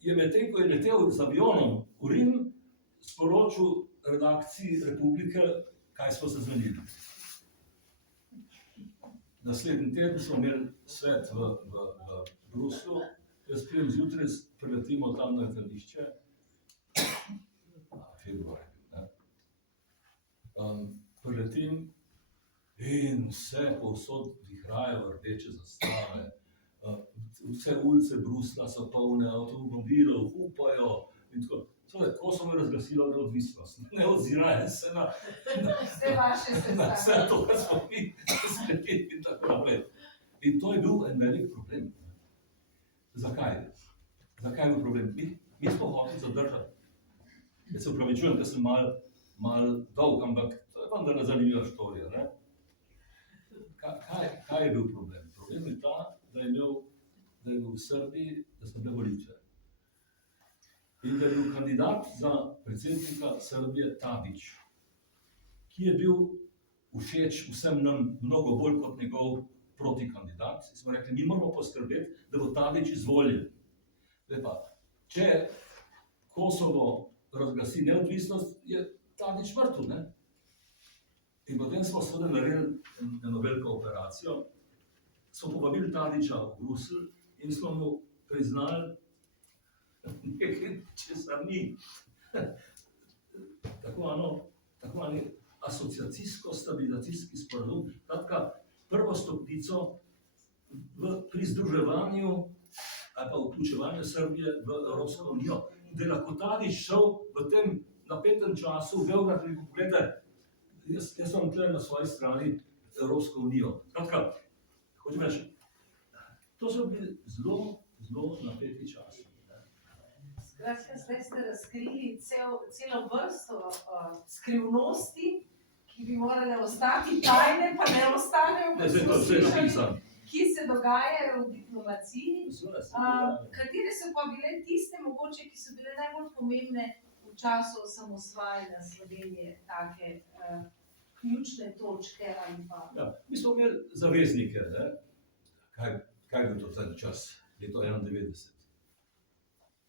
je medtem, ko je letel z avionom v Rim, sporočil redakciji Republike, kaj smo se zmenili. Naslednji teden smo imeli svet v Bruslju, jaz pridem zjutraj, preletimo tam na letališče, februar, preletim in vse povsod vihrajo rdeče zastave, vse ulice Brusla so polne avtomobilov, upajo in tako. Kosovo je razglasilo neodvisnost, ne ozirajo se na vse to, kar smo mi sklepili in tako naprej. In to je bil en velik problem. Zakaj? Zakaj je bil problem? Mi smo hoteli zadržati. Jaz se upravičujem, da sem malo dolg, ampak to je vendar zanimiva štorija. Ne? Kaj je bil problem? Problem je ta, da je bil v Srbiji, da so bile volitve. In da je bil kandidat za predsednika Srbije Tadić, ki je bil všeč vsem nam mnogo bolj kot njegov protikandidat. Smo rekli, mi moramo poskrbeti, da bo Tadić izvoljen. Zdaj pa, če Kosovo razglasi neodvisnost, je Tadić mrtev, ne? In potem smo seveda naredili eno veliko operacijo, smo povabili Tadića v Bruselj in smo mu priznali nekaj, česar ni. Tako asociacijsko-stabilizacijski sporazum, kratka, prvo stopnico pri združevanju ali pa vključevanju Srbije v Evropsko unijo. Da je lahko Tadić šel v tem napetem času v Beograd in rekel, pogledajte, jaz sem tukaj na svoji strani Evropsko unijo. Kratka, hočem reči, to so bili zelo napeti časi. Skratka, zdaj ste razkrili celo vrsto skrivnosti, ki bi morale ostati tajne, pa ne ostanejo, kot smo slišali, ki se dogajajo v diplomaciji. Katere so pa bile tiste mogoče, ki so bile najbolj pomembne v času osamosvajanja Slovenije, take ključne točke ali pa... Ja, mi smo imeli zaveznike, ne? Kaj je bil to ta čas, leto 91?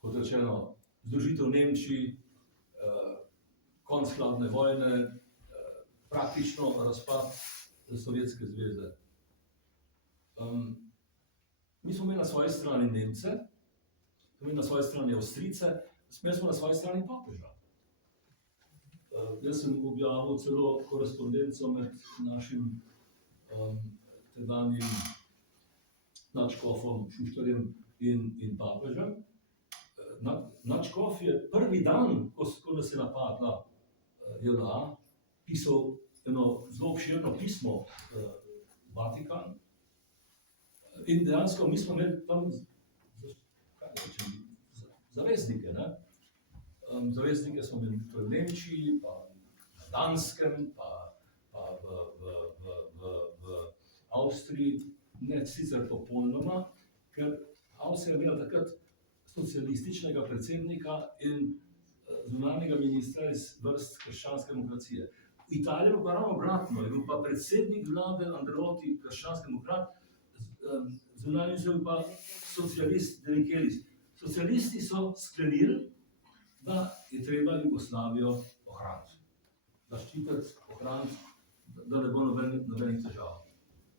Kot rečeno, združitev Nemčiji, konc hladne vojne, praktično razpad Sovjetske zveze. Mi smo imeli na svoji strani Nemce, smo imeli na svoji strani Avstrijce, imeli smo na svoji strani papeža. Jaz sem objavil celo korespondenco med našim tedanjim nadškofom Šuštarjem in papežem. Nadškof je prvi dan, ko nas je napadla JLA, pisal eno zelo obširno pismo Vatikan. In dejansko mi smo imeli tam zaveznike. Zaveznike smo imeli v Nemčiji, pa na Danskem, pa v Avstriji, ne sicer popolnoma, ker Avstrija je imela takrat socialističnega predsednika in zunanjega ministra iz vrst krščanske demokracije. V Italiji je bilo pa ravno obratno, je bil pa predsednik vlade Andreotti krščanski demokrat, zunanji je bil pa socialist De Michelis. Socialisti so sklenili, da je treba Jugoslavijo ohraniti. Zaščititi, ohraniti, da ne bo nobenih težav.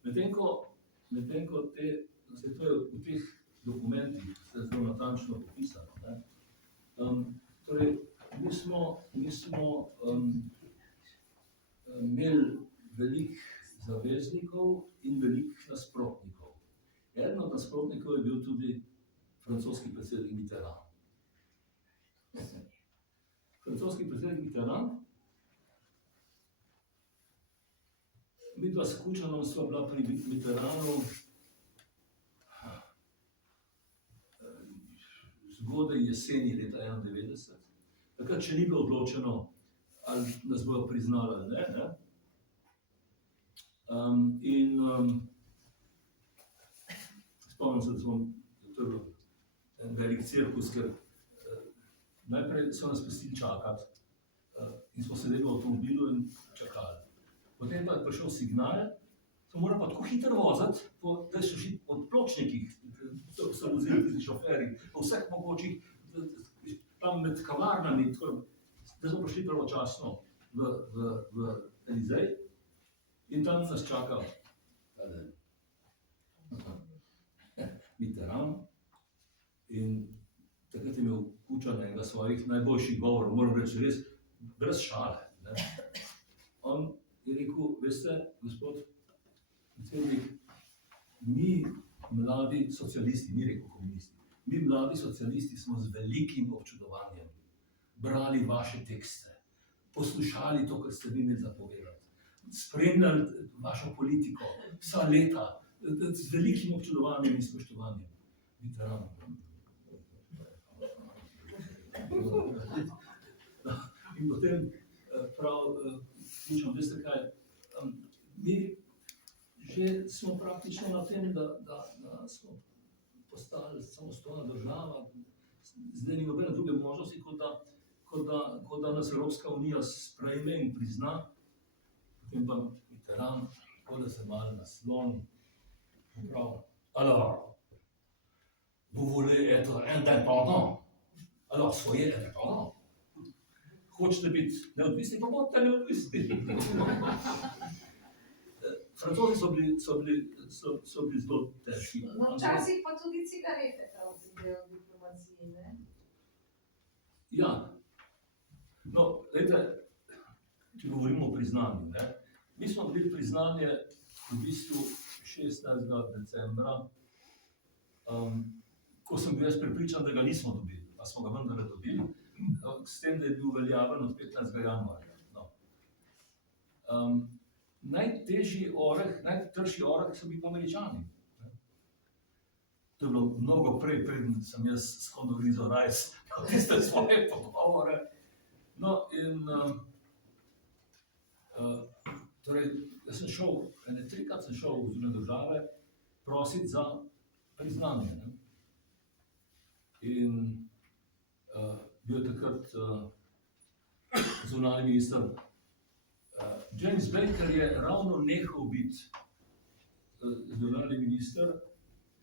Medtem ko v teh dokumentih se zelo natančno popisano. Torej, mi smo imeli veliko zaveznikov in veliko nasprotnikov. Eden od nasprotnikov je bil tudi francoski predsednik Mitterrand. Francoski predsednik Mitterrand, midva s Kučanom sva bila pri Mitterrandu zgodaj jeseni leta 1991. Takrat še ni bilo odločeno, ali nas bojo priznali ali ne. Spomnim se, da smo en velik cirkus, ker najprej so nas pustili čakati in smo sedeli v avtomobilu in čakali. Potem pa je prišel signal, so morali pa tako hitro voziti, da so šli od pločnikih, so vozili tisti šoferji, po vseh mogočih, tam med kavarnami, da smo prišli pravočasno v Elizej in tam nas čaka Mitterrand in takrat je imel Kučan enega svojih najboljših govorov, moram reči res, brez šale. On je rekel, veste, gospod predsednik, mi mladi socialisti, ni rekel komunisti, mi mladi socialisti smo z velikim občudovanjem brali vaše tekste, poslušali to, kar ste vi imeli zapovedati, spremljali vašo politiko vsa leta, z velikim občudovanjem in spoštovanjem. Mitterrand. In potem prav, Kučan, veste kaj, mi že smo praktično na tem, da smo postali samostojna država, zdaj ni nobene druge možnosti, kot da nas Evropska unija sprejme in prizna, potem pa Mitterrand, kot da se malo nasloni, prav. Alors, vous voulez être indépendant? Alors, soyez indépendant. Hočete biti neodvisni, pa bodite neodvisni. Francozi so bili zelo težki. No, včasih pa tudi cigarete prav pridejo v diplomaciji, ne? Ja. No, glejte, če govorimo o priznanju, ne? Mi smo dobili priznanje v bistvu 16. decembra, ko sem bil jaz prepričan, da ga nismo dobili, pa smo ga vendarle dobili, s tem, da je bil veljaven od 15. januarja. No. Najtežji oreh, najtrši oreh so bili Američani. To je bilo mnogo prej, preden sem jaz s Condoleezzo Rice tiste svoje pogovore. No, in torej, jaz sem šel, trikrat sem šel v Združene države prositi za priznanje. Ne? In bil je takrat zunanji minister James Baker je ravno nehal biti zunanji minister,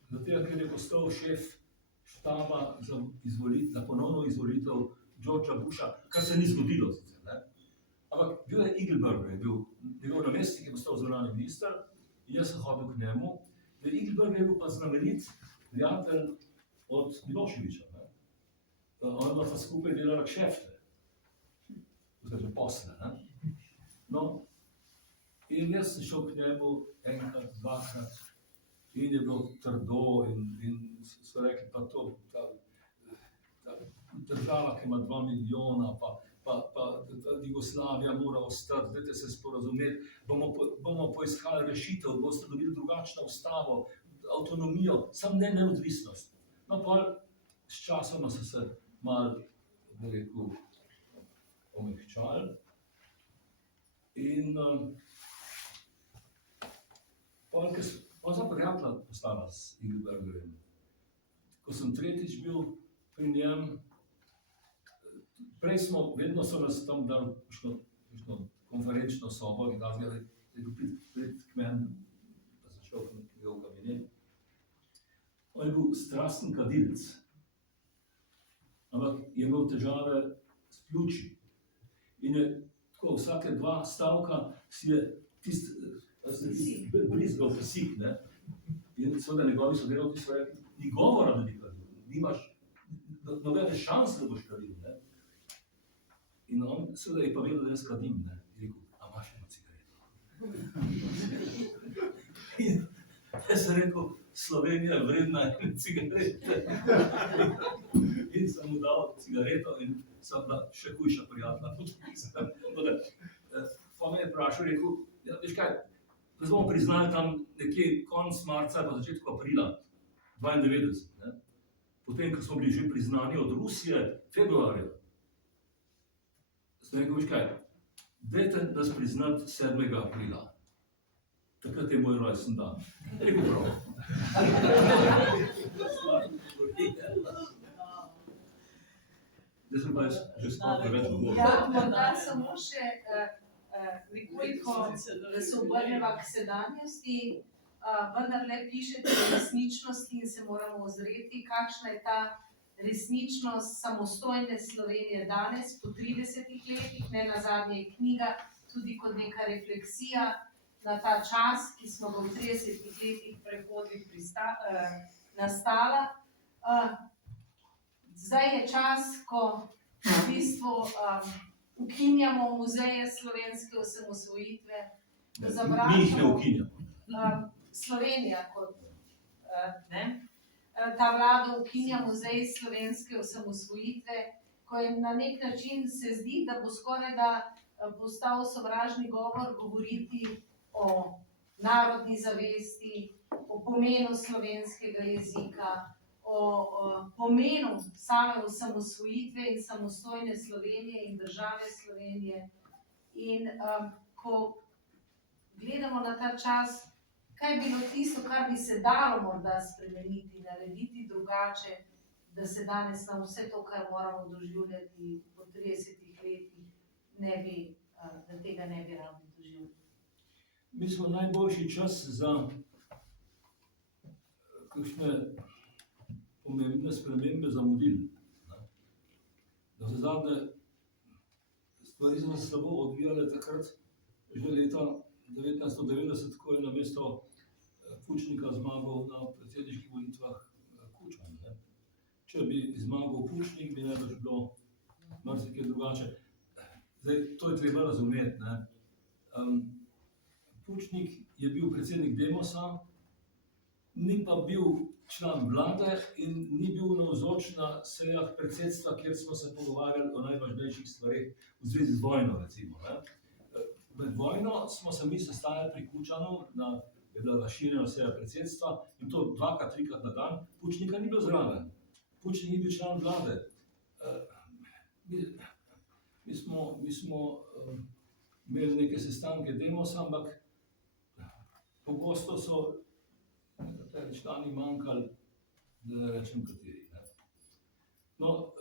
zato ker je postal šef štaba za ponovno izvolitev Georgea Busha, kar se ni zgodilo sicer. Ne? Ampak bil je Eagleburger, njegov namestnik je postal zunanji minister in jaz sem hodil k njemu. Eagleburger je bil pa znamenit prijatelj od Miloševića. On pa skupaj delala kšefte, oziroma posle. Ne? No, in jaz sem šel k njemu enkrat, dvakrat in je bilo trdo in so rekli, pa to, ta država, ki ima 2 milijona, pa Jugoslavija mora ostati, dajte se sporazumeti, bomo poiskali rešitev, boste dobili drugačno ustavo, avtonomijo, samo ne neodvisnost. No, pa s časoma so se malo, da rekel, omehčali. In pa sem prijatelja postala s Eagleburgerjem. Ko sem tretjič bil pri njem, vedno so nas tam dali kakšno konferenčno sobo, in da je prid k meni, pa sem šel v njegov kabinet. On je bil strasten kadilec, ampak je imel težave s pljuči. In je tako vsake 2 stavka si je brizgal kisik, ne? In seveda njegovi sodelavci so rekli, ni govora, da bi kadil, nimaš nobene šanse, da boš kadil, ne? In on seveda je pa vedel, da jaz kadim, ne? In rekel, a imaš eno cigareto? In jaz sem rekel, Slovenija je vredna ene cigarete. In sem mu dal cigareto in sem bila še hujša prijatelja. Pa me je vprašal, rekel, ja, veš kaj, da smo priznali tam nekje konec marca pa začetku aprila 92, ne? Potem, ko smo bili že priznani od Rusije februarja. Sem rekel, veš kaj, dajte nas priznati 7. aprila. Takrat je moj rojsten dan. Rekel prav. Zdaj sem pa že sploh preveč govoril. Ja, morda samo še nekoliko, da se obrneva k sedanjosti, vendarle pišete o resničnosti in se moramo ozreti, kakšna je ta resničnost samostojne Slovenije danes, po 30 letih, ne nazadnje je knjiga tudi kot neka refleksija na ta čas, ki smo ga v 30 letih prehodih nastala. Zdaj je čas, ko v bistvu ukinjamo muzeje slovenske osamosvojitve, Mi jih ne ukinjamo. Slovenija kot ta vlada ukinja muzej slovenske osamosvojitve, ko je na nek način se zdi, da bo skoraj da postal sovražni govor govoriti o narodni zavesti, o pomenu slovenskega jezika, o pomenu same osamosvojitve in samostojne Slovenije in države Slovenije. In ko gledamo na ta čas, kaj je bilo tisto, kar bi se dalo morda spremeniti, narediti drugače, da se danes na vse to, kar moramo doživljati po 30 letih, da tega ne bi radi doživljali. Mi smo najboljši čas za kakšne pomembne spremembe zamudili. Navsezadnje stvari so se slabo odvijale takrat, že leta 1990, ko je namesto Pučnika zmagal na predsedniških volitvah Kučan. Ne? Če bi zmagal Pučnik, bi najbrž bilo marsikaj drugače. Zdaj, to je treba razumeti. Ne? Pučnik je bil predsednik Demosa, ni pa bil član vlade in ni bil navzoč na sejah predsedstva, kjer smo se pogovarjali o najvažnejših stvareh v zvezi z vojno, recimo. Ne? Med vojno smo se mi sestajali pri Kučanu, je bila razširjena seja predsedstva in to 2-krat, 3-krat na dan. Pučnika ni bil zraven. Pučnik ni bil član vlade. Mi smo imeli neke sestanke Demosa, ampak pogosto so nekateri člani manjkali, da ne rečem kateri. Ne? No,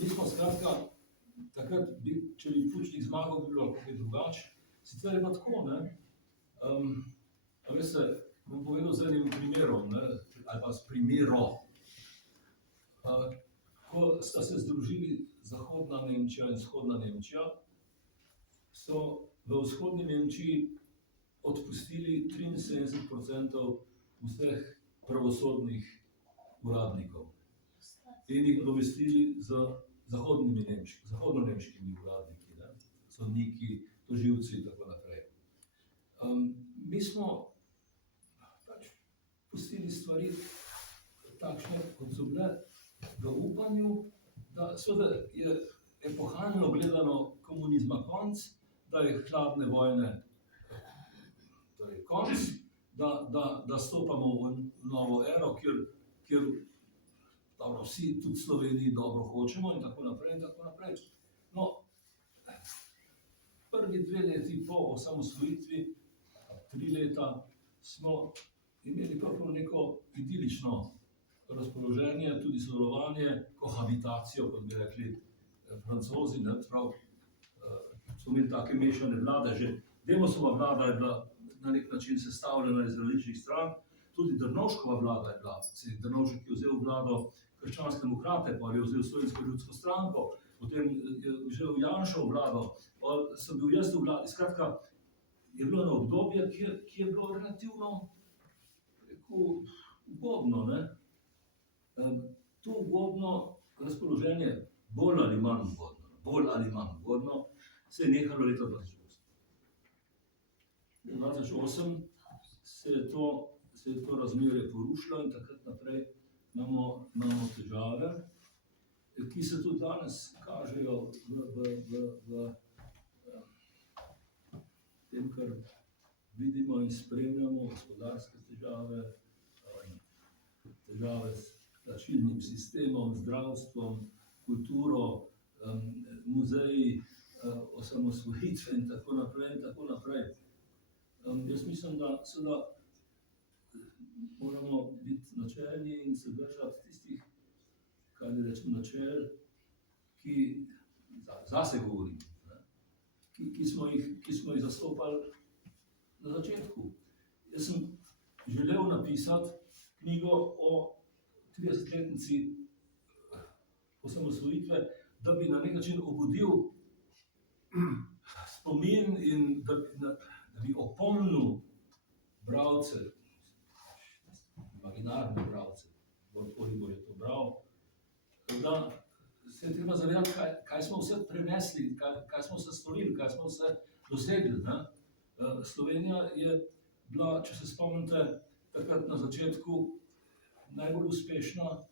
mi smo skratka, takrat, če bi Pučnik zmagal, bi bilo kaj drugače. Sicer je pa tako, ne? A veste, bom povedal z enim primerom, ne? Ali pa s primero. Ko sta se združili Zahodna Nemčija in Vzhodna Nemčija, so v Vzhodni Nemčiji odpustili 73% vseh pravosodnih uradnikov in jih nadomestili z zahodnonemškimi uradniki, ne? Sodniki, tožilci in tako naprej. Mi smo pač pustili stvari takšne, kot so bile, v upanju, da seveda je epohalno gledano komunizma konc, da je hladne vojne torej konc, da stopamo v novo ero, kjer dobro, vsi tudi Sloveniji dobro hočemo in tako naprej in tako naprej. No, prvi 2 leti po osamosvojitvi, 3 leta, smo imeli pravzaprav neko idilično razpoloženje, tudi sodelovanje, kohabitacijo, kot bi rekli Francozi, ne, prav, smo imeli take mešane vlade, že Demosova vlada je bila na nek način sestavljena iz različnih strank, tudi Drnovškova vlada je bila, Drnovšek je vzel vlado Krščanske demokrate, pa je vzel Slovensko ljudsko stranko, potem je vzel Janševo vlado, pa sem bil jaz v vladi, skratka, je bilo eno obdobje, ki je bilo relativno, rekel, ugodno, ne. To ugodno razpoloženje, bolj ali manj ugodno, se je nehalo leta 2008. 2008 se je to razmerje porušilo in takrat naprej imamo težave, ki se tudi danes kažejo v tem, kar vidimo in spremljamo, gospodarske težave, težave s plačilnim sistemom, zdravstvom, kulturo, muzeji, osamosvojitve in tako naprej in tako naprej. Jaz mislim, da seveda moramo biti načelni in se držati tistih, kaj ne rečem, načel, ki zase govorim, ne, ki smo jih zastopali na začetku. Jaz sem želel napisati knjigo o 30-letnici osamosvojitve, da bi na nek način obudil spomin in da bi opomnil bralce, imaginarne bralce, koliko je to bral, da se je treba zavedati, kaj smo vse prenesli, kaj smo vse storili, kaj smo vse dosegli. Ne? Slovenija je bila, če se spomnite, takrat na začetku najbolj uspešna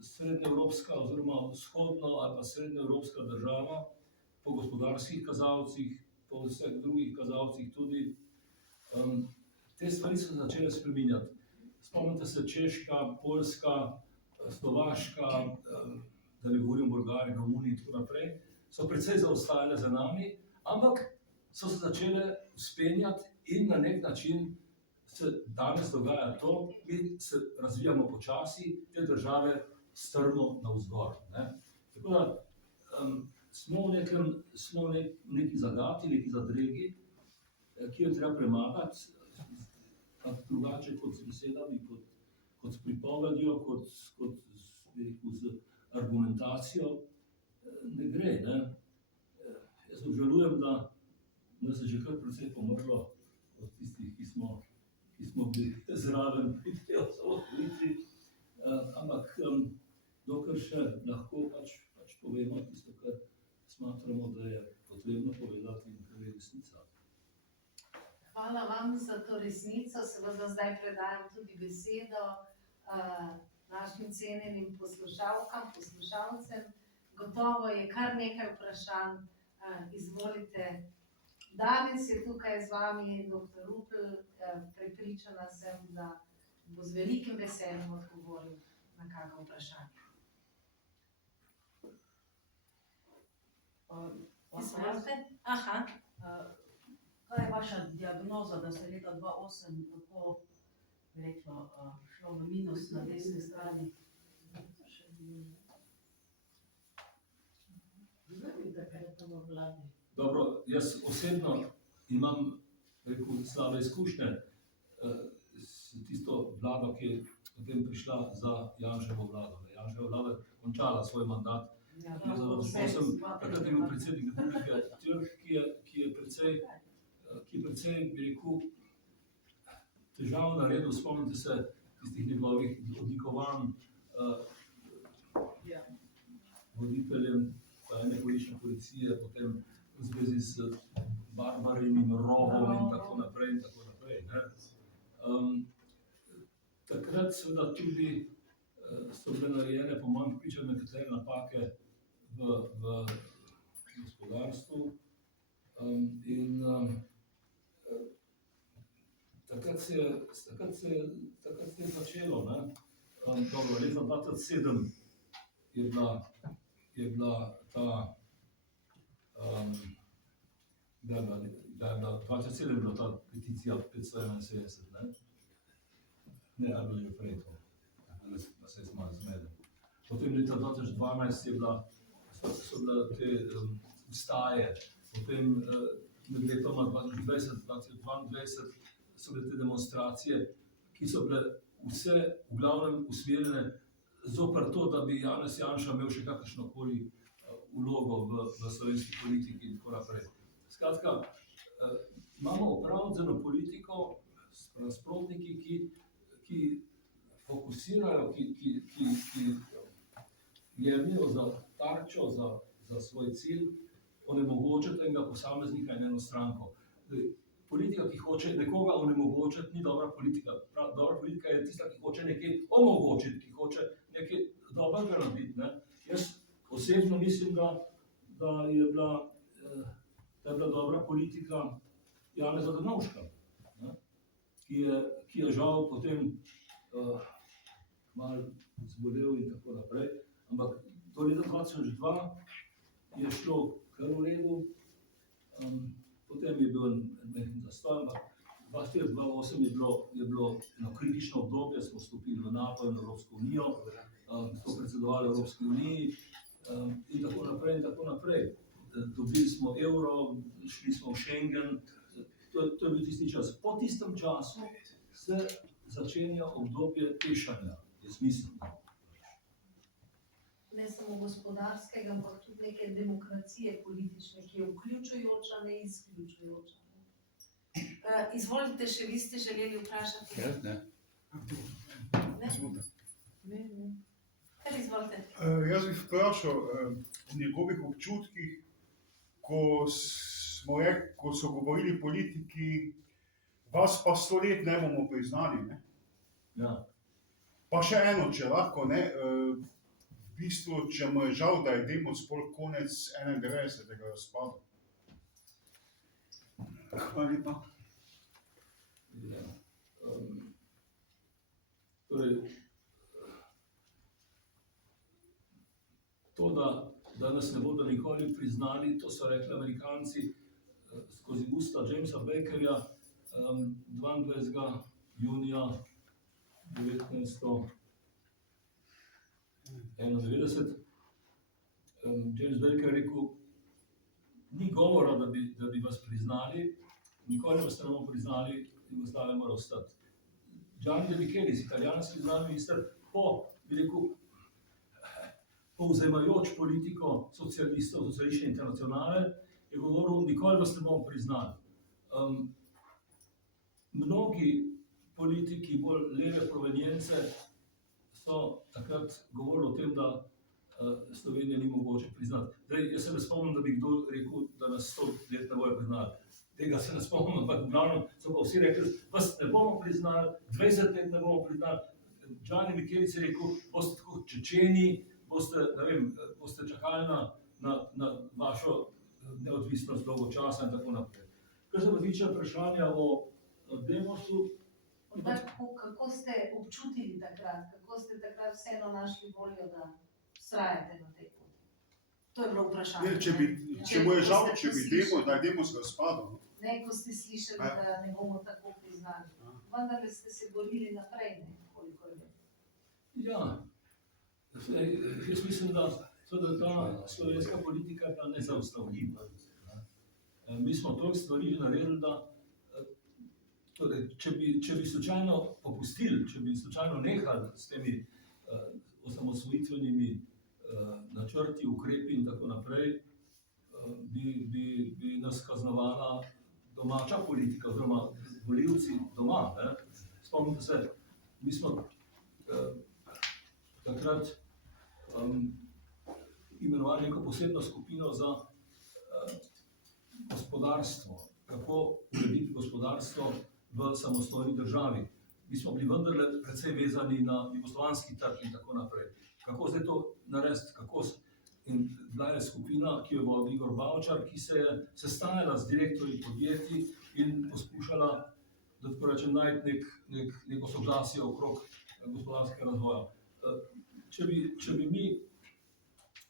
srednjeevropska oziroma vzhodno ali pa srednjeevropska država po gospodarskih kazalcih, po vseh drugih kazalcih tudi. Te stvari so začele spreminjati. Spomnite se Češka, Poljska, Slovaška, da ne govorim Bolgariji, Romuniji in tako naprej, so precej zaostajale za nami, ampak so se začele vzpenjati in na nek način se danes dogaja to, mi se razvijamo počasi, te države strmo navzgor. Ne? Tako da smo v neki zagati, neki zadregi, ki jo treba premagati, drugače kot z besedami, kot s pripovedjo, kot z argumentacijo, ne gre. Ne? Jaz obžalujem, da se že kar precej pomrlo od tistih, ki smo bili zraven pri tej osamosvojitvi, ampak dokler še lahko pač povemo tisto, kar smatramo, da je potrebno povedati in kar je resnica. Hvala vam za to resnico, seveda zdaj predajam tudi besedo našim cenjenim poslušalkam, poslušalcem. Gotovo je kar nekaj vprašanj, izvolite. Danes je tukaj z vami dr. Rupel, prepričana sem, da bo z velikim veseljem odgovoril na kakšno vprašanje. Izvolite. Aha. Kaj je vaša diagnoza, da ste leta 2008 tako, bi rekla, šlo v minus na desni strani? Dobro, jaz osebno imam, rekel, slabe izkušnje s tisto vlado, ki je potem prišla za Janševo vlado. Janševa vlada je končala svoj mandat. Takrat je bil predsednik republike Türk, ki je precej, bi rekel, težav naredil. Spomnite se tistih njegovih odlikovanj voditeljem ene politične policije, potem v zvezi s Barbarinim rovom in tako naprej in tako naprej. Takrat seveda tudi so bile narejene, po mojem prepričanju, nekatere napake v gospodarstvu in takrat se je začelo. Dobro, leta 2007 je bila ta 2007 je bila ta peticija 571, ne, ali je prej to, da se je malo zmedel. Potem leta 2012 so bile te vstaje, potem med letoma 2020-2022 so bile te demonstracije, ki so bile vse v glavnem usmerjene zoper to, da bi Janez Janša imel še kakršnokoli vlogo v slovenski politiki in tako naprej. Skratka, imamo opraviti z eno politiko, s nasprotniki, ki fokusirajo, ki jemljajo za tarčo, za svoj cilj, onemogočiti enega posameznika in eno stranko. Politika, ki hoče nekoga onemogočiti, ni dobra politika. Dobra politika je tista, ki hoče nekaj omogočiti, ki hoče nekaj dobrega narediti. Jaz osebno mislim, da je bila dobra politika Janeza Drnovška, ki je žal potem malo zbolel in tako naprej. Ampak do leta 2002 je šlo kar v redu, potem je bil en zastoj, ampak 2004-2008 je bilo eno kritično obdobje, smo vstopili v NATO in Evropsko unijo, smo predsedovali Evropski uniji in tako naprej in tako naprej. Dobili smo evro, šli smo v Schengen, to je bil tisti čas. Po tistem času se začenja obdobje pešanja, jaz mislim. Ne samo gospodarskega, ampak tudi neke demokracije politične, ki je vključujoča, ne izključujoča. Izvolite, še vi ste želeli vprašati? Ne. Ne? Kar izvolite. Jaz bi vprašal o njegovih občutkih, ko so govorili politiki, vas pa 100 let ne bomo priznali. Ne? Ja. Pa še eno, če lahko, ne, v bistvu, če mu je žal, da je Demos pol konec 91. razpada. Hvala lepa. Ja. Torej, to, da nas ne bodo nikoli priznali, to so rekli Amerikanci skozi usta Jamesa Bakerja 22. junija 1991. James Baker je rekel, ni govora, da bi vas priznali, nikoli vas ne bomo priznali, Jugoslavija mora ostati. Gianni De Michelis, italijanski zunanji minister, povzemajoč politiko socialistov, socialistične internacionale, je govoril, nikoli vas ne bomo priznali. mnogi politiki bolj leve provenience so takrat govorili o tem, da Slovenije ni mogoče priznati. Zdaj, jaz se ne spomnim, da bi kdo rekel, da nas 100 let ne bojo priznali. Tega se ne spomnim, ampak v glavnem so pa vsi rekli, vas ne bomo priznali, 20 let ne bomo priznali. Gianni Michelic je rekel, boste tako Čečeni, boste, ne vem, boste čakali na vašo neodvisnost dolgo časa in tako naprej. Kar se pa tiče vprašanja o Demosu, Kako ste občutili takrat, kako ste takrat vseeno našli voljo, da vztrajate na tej poti? To je bilo vprašanje. Če mu je žal, da je Demos razpadel. Ne, ko ste slišali, da ne bomo tako priznali. Vendar ste se borili naprej, ne, koliko je bilo. Ja, jaz mislim, da ta slovenska politika je bila nezaustavljiva. Mi smo toliko stvari že naredili, da torej, če bi slučajno popustili, če bi slučajno nehali s temi osamosvojitvenimi načrti, ukrepi in tako naprej, bi nas kaznovala domača politika, oziroma volivci doma. Ne? Spomnite se, mi smo takrat imenovali neko posebno skupino za gospodarstvo, kako urediti gospodarstvo v samostojni državi. Mi smo bili vendarle precej vezani na jugoslovanski trg in tako naprej. Kako zdaj to narediti? In bila je skupina, ki jo vodi Igor Bavčar, ki se je sestajala z direktorji podjetij in poskušala, da tako rečem, najti neko soglasje okrog gospodarskega razvoja. Če bi mi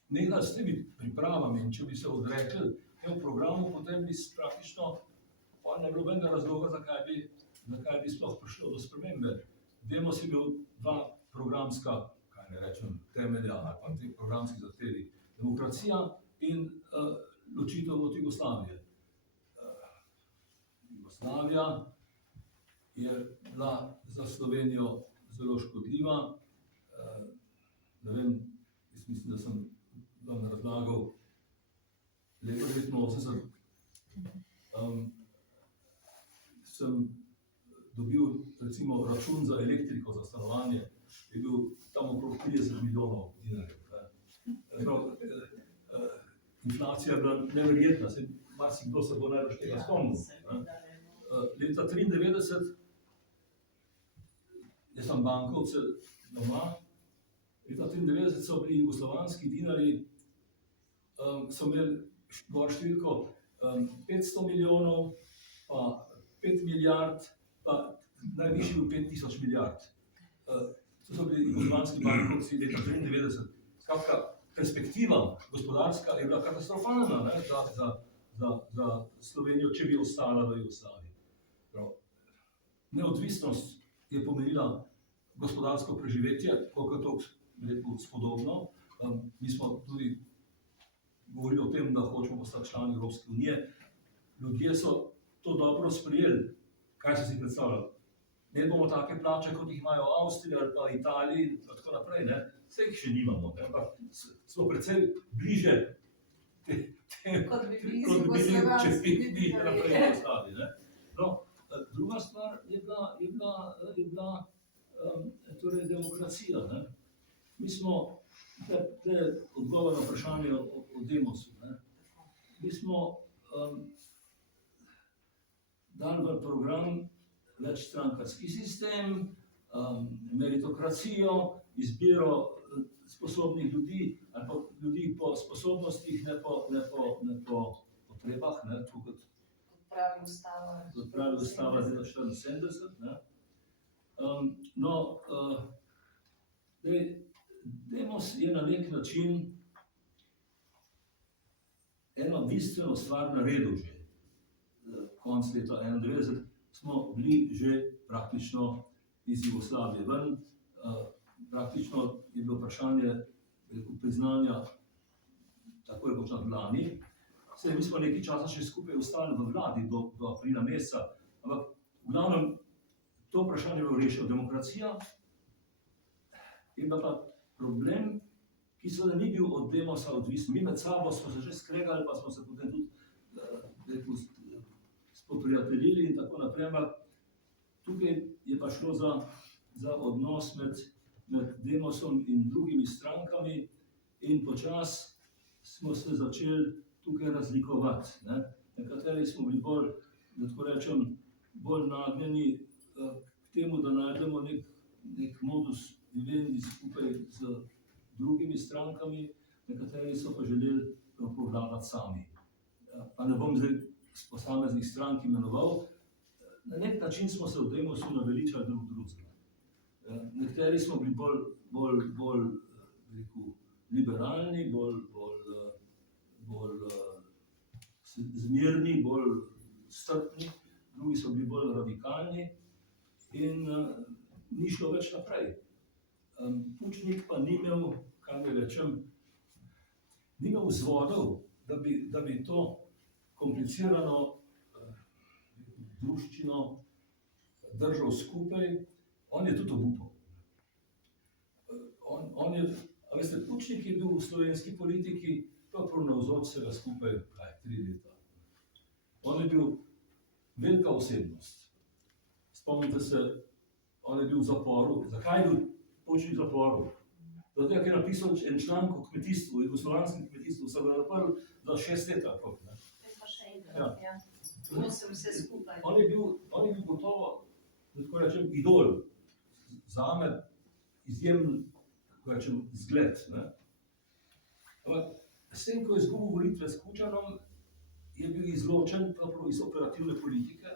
nehali s temi pripravami in če bi se odrekli temu programu, potem bi praktično ne bilo nobenega razloga, zakaj bi sploh prišlo do spremembe. Demos je bil dva programska, kaj ne rečem, temelja ali pa te programski zahtevi. Demokracija in ločitev od Jugoslavije. Jugoslavija je bila za Slovenijo zelo škodljiva. Ne vem, jaz mislim, da sem vam razlagal leta 1989. Sem dobil recimo račun za elektriko, za stanovanje, je bil tam okrog 30 milijonov dinarjev. Inflacija je bila neverjetna, marsikdo se bo najbrž tega spomnil. Leta 1993, jaz sem bankovce doma, leta 1993 so bili jugoslovanski dinarji, so imeli gor številko 500 milijonov, pa 5 milijard, pa najvišji bil 5000 milijard. To so bili jugoslovanski bankovci leta 1993. Skratka, perspektiva gospodarska je bila katastrofalna, ne, za Slovenijo, če bi ostala v Jugoslaviji. Neodvisnost je pomenila gospodarsko preživetje, koliko je to spodobno. Mi smo tudi govorili o tem, da hočemo postati člani Evropske unije. Ljudje so to dobro sprejeli. Kaj so si predstavljali? Ne bomo take plače, kot jih imajo v Avstriji ali pa Italiji in tako naprej. Ne? Vse jih še nimamo, ne? Ampak smo precej bliže kot bi bili, če bi naprej ostali. No, druga stvar je bila torej demokracija. Ne? Mi smo, to je odgovor na vprašanje o Demosu. Ne? Mi smo dali v program večstrankarski sistem, meritokracijo, izbiro sposobnih ljudi, ali pa ljudi po sposobnostih, ne po potrebah, ne, kot pravi ustava leta 1974. Demos je na nek način eno bistveno stvar naredil že. Konc leta 1991 smo bili že praktično iz Jugoslavije ven. Praktično je bilo vprašanje priznanja tako rekoč na dlani. Mi smo nekaj časa še skupaj ostali v vladi do aprila meseca, ampak v glavnem to vprašanje je bilo rešeno. Demokracija je bila pa problem, ki seveda ni bil od Demosa odvisen. Mi med sabo smo se že skregali, pa smo se potem tudi spoprijateljili in tako naprej, ampak Tukaj je pa šlo za odnos med Demosom in drugimi strankami in počasi smo se začeli tukaj razlikovati. Ne? Nekateri smo bili bolj, da tako rečem, bolj nagnjeni k temu, da najdemo nek modus vivendi skupaj z drugimi strankami, nekateri so pa želeli povladati sami. Pa ne bom zdaj z posameznih strank imenoval, na nek način smo se v Demosu naveličali drug drugega. Nekateri smo bili bolj rekel, liberalni, bolj zmerni, bolj strpni, drugi so bili bolj radikalni in ni šlo več naprej. Pučnik pa ni imel, kaj mi rečem, ni imel vzvodov, da bi to komplicirano druščino držal skupaj. On je tudi obupal. A veste, Pučnik je bil v slovenski politiki prav navzoč vsega skupaj 3 leta. On je bil velika osebnost. Spomnite se, on je bil v zaporu. Zakaj je bil Pučnik v zaporu? Zato je napisal en članek o kmetijstvu, jugoslovanskem kmetijstvu, so ga zaprli za 6 let. Pa še enkrat, ja. 8 vse skupaj. On je bil gotovo, da tako rečem, idol. Zame izjemen, kako rečem, zgled. S tem, ko je izgubil volitve s Kučanom, je bil izločen iz operativne politike.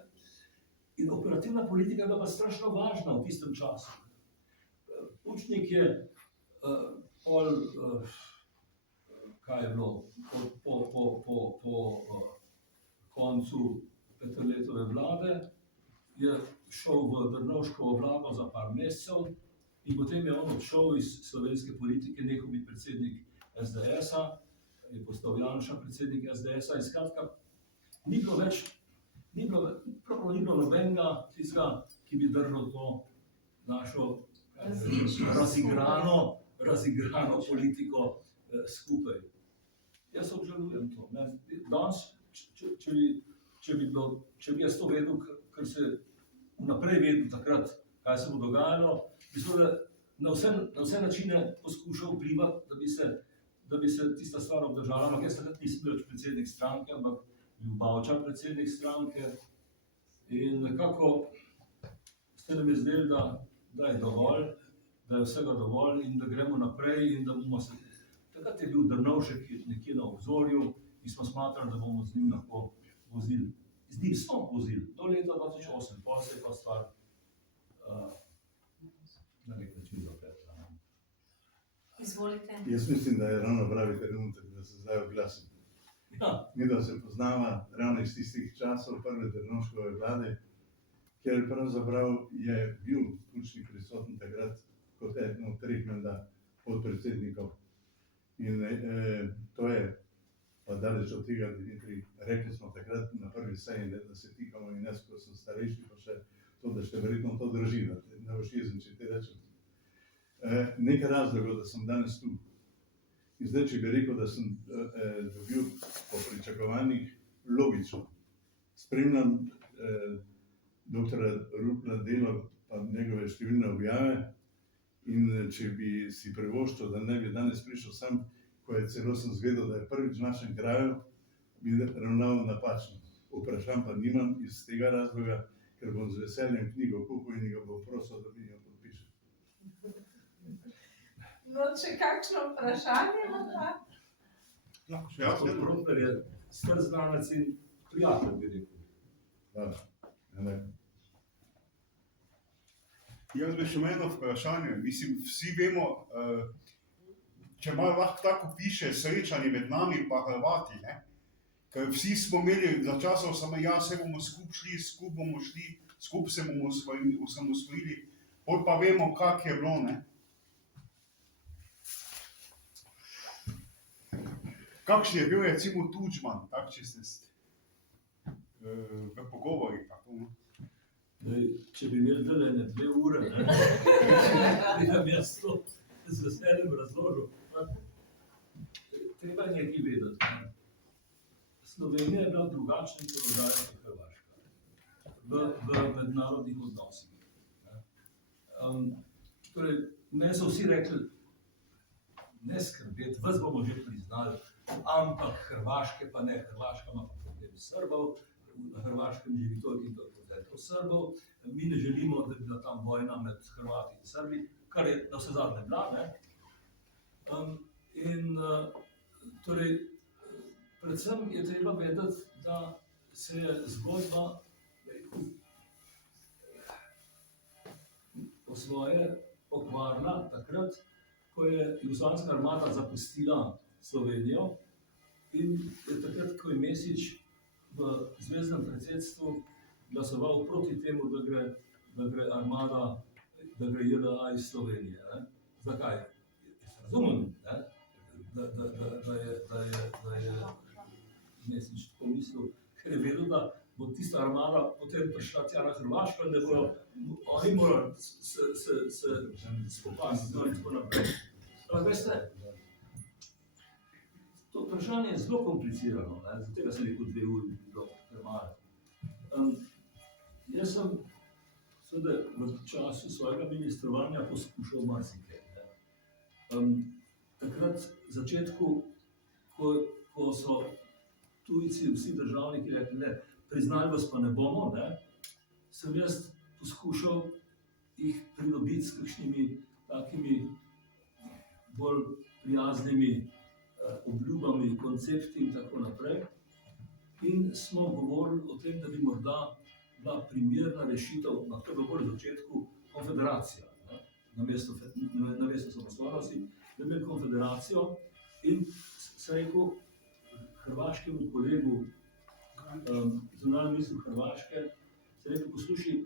In operativna politika je bila pa strašno važna v tistem času. Pučnik je kaj je bilo, po koncu Peterletove vlade, je šel v Drnovškovo vlado za par mesecev in potem je on odšel iz slovenske politike, nehal biti predsednik SDS-a, je postal Janša predsednik SDS-a in skratka, ni bilo nobenega tistega, ki bi držal to našo razigrano politiko skupaj. Jaz obžalujem to. Danes, če bi jaz to vedel, ker se vnaprej vedel takrat, kaj se bo dogajalo, bi na vse načine poskušal vplivati, da bi se tista stvar obdržala. Ampak jaz takrat nisem več predsednik stranke, ampak bil Bavčar predsednik stranke in nekako ste nam je zdeli, da je dovolj, da je vsega dovolj in da gremo naprej in da bomo se... Takrat je bil Drnovšek nekje na obzorju in smo smatrali, da bomo z njim lahko vozili. Z njim smo vozili do leta 2008, potem se je pa stvar na nek način zapletla. Izvolite. Jaz mislim, da je ravno pravi trenutek, da se zdaj oglasim. Ja. Mi da se poznava ravno iz tistih časov prve Drnovškove vlade, ker pravzaprav je bil Pučnik prisoten takrat kot eden od 3 menda podpredsednikov. In to je pa daleč od tega, Dimitrij, rekli smo takrat na prvi seji, da se tikamo in jaz, ko sem starejši, pa še to, da še verjetno to drži, da boš jezen, če ti rečem. Nekaj razlogov, da sem danes tu. In zdaj, če bi rekel, da sem dobil po pričakovanjih logično. Spremljam doktora Rupla delo pa njegove številne objave in če bi si privoščil, da ne bi danes prišel sam, ko je celo sem zvedel, da je prvič v našem kraju, bi ravnal napačno. Vprašam pa nimam iz tega razloga, ker bom z veseljem knjigo kupil in ga bom prosil, da mi jo podpiše. No, če kakšno vprašanje morda? Gospod Rupel je star znanec in prijatelj, bi rekel. Hvala. Jaz bi še imel eno vprašanje. Mislim, vsi vemo, če malo lahko tako piše srečanje med nami pa Hrvati, ne? Ker vsi smo imeli za časov samo se bomo skupaj šli, skupaj bomo šli, skupaj se bomo osamosvojili, potem pa vemo, kak je bilo, ne? Kakšen je bil recimo Tudžman, tak, če ste v pogovorih tako, ne? Če bi imeli delene 2 ure, bi nam jaz to z veseljem razložil. Treba je nekaj vedeti. Slovenija je bila v drugačnem položaju kot Hrvaška. v mednarodnih odnosih. Torej, meni so vsi rekli, ne skrbeti, vas bomo že priznali, ampak Hrvaške pa ne, Hrvaška ima pa problem Srbov, na Hrvaškem živi toliko in toliko procentov Srbov, mi ne želimo, da bi bila tam vojna med Hrvati in Srbi, kar je na vse zadnje bila, ne. Torej, predvsem je treba vedeti, da se je zgodba po svoje pokvarila takrat, ko je Jugoslavijska armada zapustila Slovenijo in je takrat, ko je Mesić v zvezdnem predsedstvu glasoval proti temu, da gre armada, da gre JLA iz Slovenije. Ne? Zakaj? Jaz razumem, ne? Da je Mesić tako mislil, ker je vedel, da bo tista armada potem prišla tja na Hrvaško in da bodo oni morali se spopasti in tako naprej. Ampak veste, to vprašanje je zelo komplicirano, zaradi tega sem rekel 2 uri bi bilo premalo. Jaz sem seveda v času svojega ministrovanja poskušal marsikaj. Takrat v začetku, ko so tujci, vsi državniki rekli, ne, priznali vas pa ne bomo, ne, sem jaz poskušal jih pridobiti s kakšnimi takimi bolj prijaznimi obljubami, koncepti in tako naprej. In smo govorili o tem, da bi morda bila primerna rešitev, na to je bilo bolj v začetku, konfederacija, ne, namesto samostalnosti, da bi imeli konfederacijo in sem rekel hrvaškemu kolegu, zunanjemu ministru Hrvaške, sem rekel, poslušaj,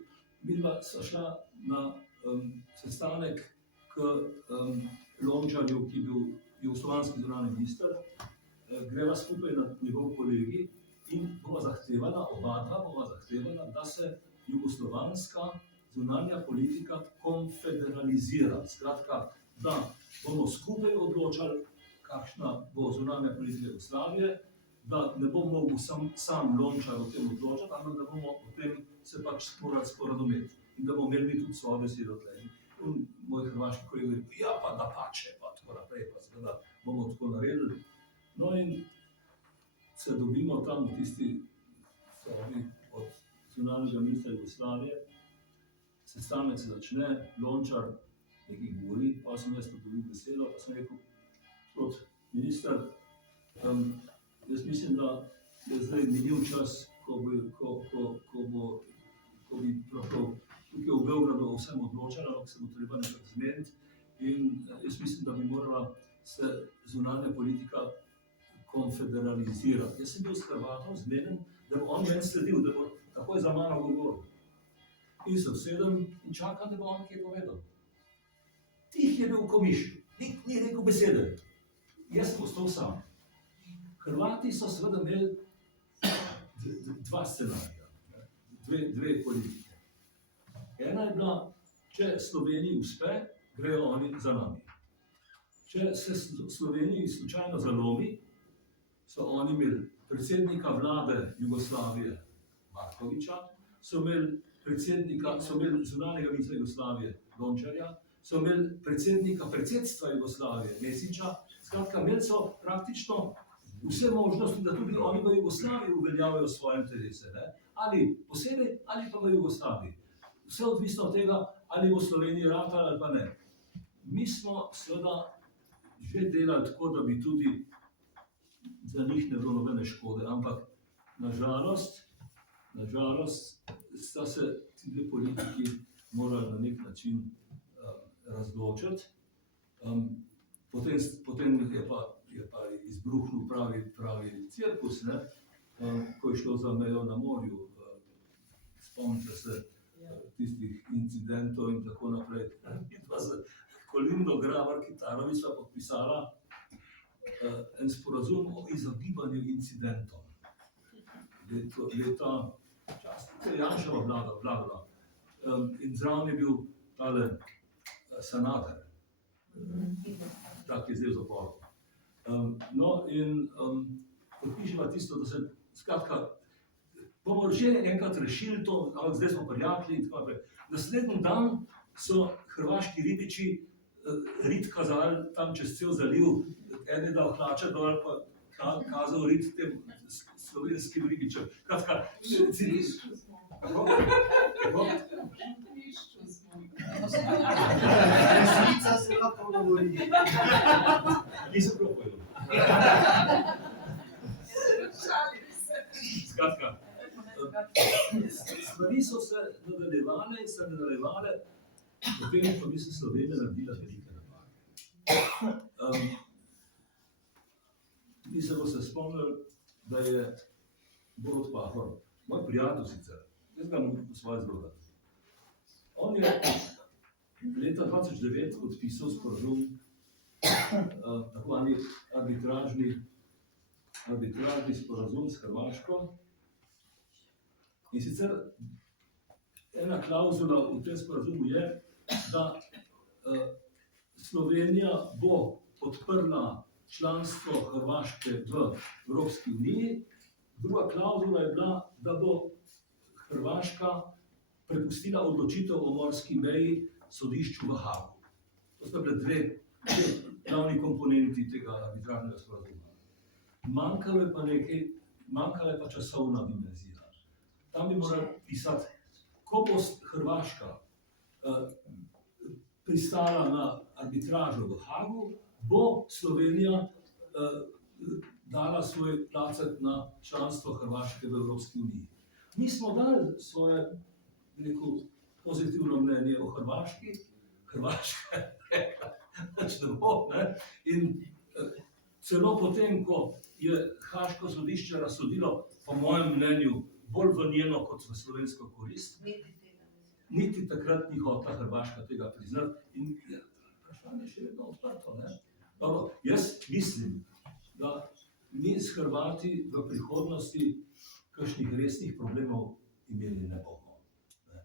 midva sva šla na sestanek k Lončarju, ki je bil jugoslovanski zunanji minister, greva skupaj na njegov kolegi in bova zahtevala, oba dva bova zahtevala, da se jugoslovanska zunanja politika konfederalizira. Skratka, da bomo skupaj odločali, kakšna bo zunanja politika Jugoslavije, da ne bo mogel sam Lončar o tem odločati, ampak da bomo o tem se pač morali sporazumeti in da bomo imeli tudi svojo besedo tle. In moj hrvaški kolega je rekel, ja pa da pače, pa tako naprej, pa seveda bomo tako naredili. No in se dobimo tam v tisti sobi od zunanjega ministra Jugoslavije, sestanek se začne, Lončar nekaj govori, pa sem jaz dobil besedo, pa sem rekel, gospod minister, jaz mislim, da je zdaj minil čas, ko bi pravzaprav tukaj v Beogradu o vsem odločala, ampak se bo treba nekako zmeniti. In jaz mislim, da bi morala se zunanja politika konfederalizirati. Jaz sem bil s Hrvatom zmeden, da bo on meni sledil, da bo takoj za mano govoril. In se usedem in čakam, da bo on kaj povedal. Tih je bil komiš, ni rekel besede. Jaz sem ostal sam. Hrvati so seveda imeli 2 scenarija, 2 politike. Ena je bila, če Sloveniji uspe, grejo oni za nami. Če se Sloveniji slučajno zalomi, so oni imeli predsednika vlade Jugoslavije Markovića, so imeli zunanjega ministra Jugoslavije Lončarja, so imeli predsedstva Jugoslavije Mesića, skratka, imeli so praktično vse možnosti, da tudi oni v Jugoslaviji uveljavljajo svoje interese, ne? Ali posebej, ali pa v Jugoslaviji. Vse odvisno od tega, ali bo Slovenija ratala ali pa ne. Mi smo seveda že delali tako, da bi tudi za njih ne bilo nobene škode, ampak nažalost sta se ti 2 politiki morali na nek način razločiti. Potem je pa izbruhnil pravi cirkus, ne? Ko je šlo za mejo na morju. Spomnite se tistih incidentov in tako naprej. Midva z Kolindo Grabar-Kitarović sva podpisala en sporazum o izogibanju incidentom. Leta, to je Janševa vlada vladala. In zraven je bil tale Sanader, tak je zdaj v zaporu. No in podpiševa tisto, da se, skratka, bomo že enkrat rešili to, ampak zdaj smo prijatelji in tako naprej. Naslednji dan so hrvaški ribiči rit kazali tam čez cel zaliv, eden je dal hlače dol, pa kazal rit tem slovenskim ribičem. Kratka, kako? Resnica se lahko govori. Nisem prav povedal. Skratka, stvari so se nadaljevale in se nadaljevale, potem pa bi se Slovenija naredila velike napake. Vi se boste spomnili, da je Borut Pahor, moj prijatelj sicer, jaz ga imam svoje zgodbe. On je leta 2009 podpisal sporazum, tako vani arbitražni sporazum s Hrvaško. In sicer ena klauzula v tem sporazumu je, da Slovenija bo podprla članstvo Hrvaške v Evropski uniji. Druga klauzula je bila, da bo Hrvaška prepustila odločitev o morski meji sodišču v Hagu. To sta bile dve glavni komponenti tega arbitražnega sporazuma. Manjkala je pa časovna dimenzija. Tam bi morali pisati, ko bo Hrvaška pristala na arbitražo v Hagu, bo Slovenija dala svoj placet na članstvo Hrvaške v Evropski uniji. Mi smo dali svoje, rekel, pozitivno mnenje o Hrvaški, Hrvaška je rekla, pač ne bo, ne? In celo potem, ko je Haško sodišče razsodilo, po mojem mnenju, bolj v njeno kot v slovensko korist, niti takrat ni hotela Hrvaška tega priznati in vprašanje je še vedno odprto, ne? Dobro, jaz mislim, da mi s Hrvati v prihodnosti kakšnih resnih problemov imeli ne bomo. Ne?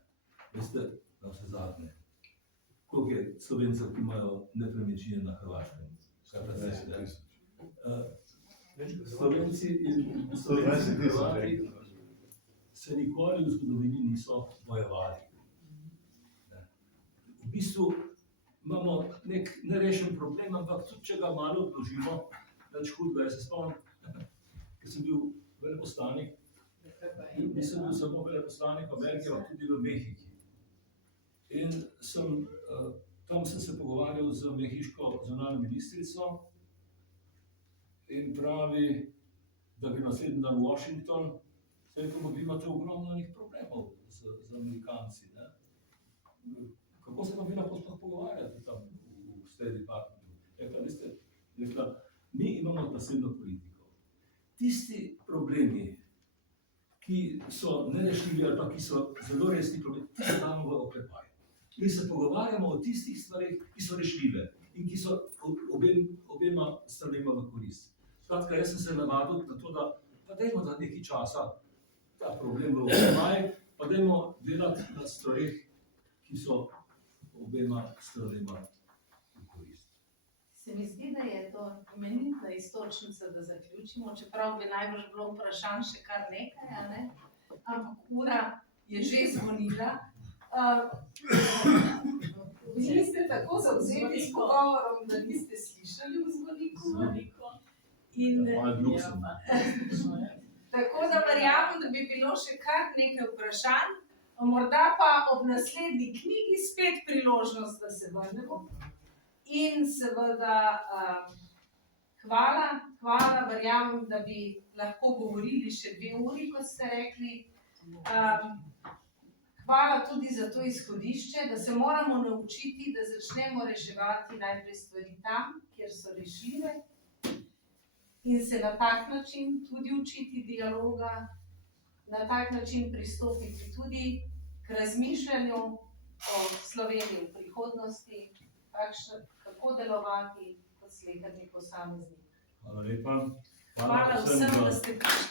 Veste, na vse zadnje, koliko je Slovencev, ki imajo nepremičnine na Hrvaškem? Slovenci in Hrvati se nikoli v zgodovini niso bojevali. V bistvu imamo nek nerešen problem, ampak tudi če ga malo odložimo, nič hudega. Jaz se spomnim, ker sem bil veleposlanik, nisem bil samo veleposlanik v Ameriki, ampak tudi v Mehiki. In tam sem se pogovarjal z mehiško zunanjo ministrico in pravi, da bi naslednji dan v Washington, se rekel, vi imate ogromno problemov z Amerikanci. Ne? Kako se pa vi lahko sploh pogovarjate tam v State Departmentu? Rekla, mi imamo naslednjo politiko. Tisti problemi, ki so nerešljivi ali pa ki so zelo resni problemi, ti se damo v oklepaj. Mi se pogovarjamo o tistih stvarih, ki so rešljive in ki so obema stranema v korist. Skratka, jaz sem se navadil na to, da pa dajmo da nekaj časa ta problem v oklepaj, pa dajmo delati na stvarih, ki so obema stranema v korist. Se mi zdi, da je to imenitna istočnica, da zaključimo, čeprav bi najbrž bilo vprašanj še kar nekaj, a ne? Ampak ura je že zvonila. Vi ste tako zavzeti s pogovorom, da niste slišali v zvoniku. Tako da verjamem, da bi bilo še kar nekaj vprašanj, morda pa ob naslednji knjigi spet priložnost, da se vrnemo. In seveda hvala, verjamem, da bi lahko govorili še 2 uri, kot ste rekli. Hvala tudi za to izhodišče, da se moramo naučiti, da začnemo reševati najprej stvari tam, kjer so rešljive, in se na tak način tudi učiti dialoga, na tak način pristopiti tudi k razmišljanju o Sloveniji v prihodnosti, kako delovati kot sleherni posameznik. Hvala lepa. Hvala vsem, da ste prišli.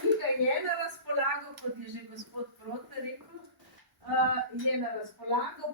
Knjiga je na razpolago, kot je že gospod Protner rekel, je na razpolago.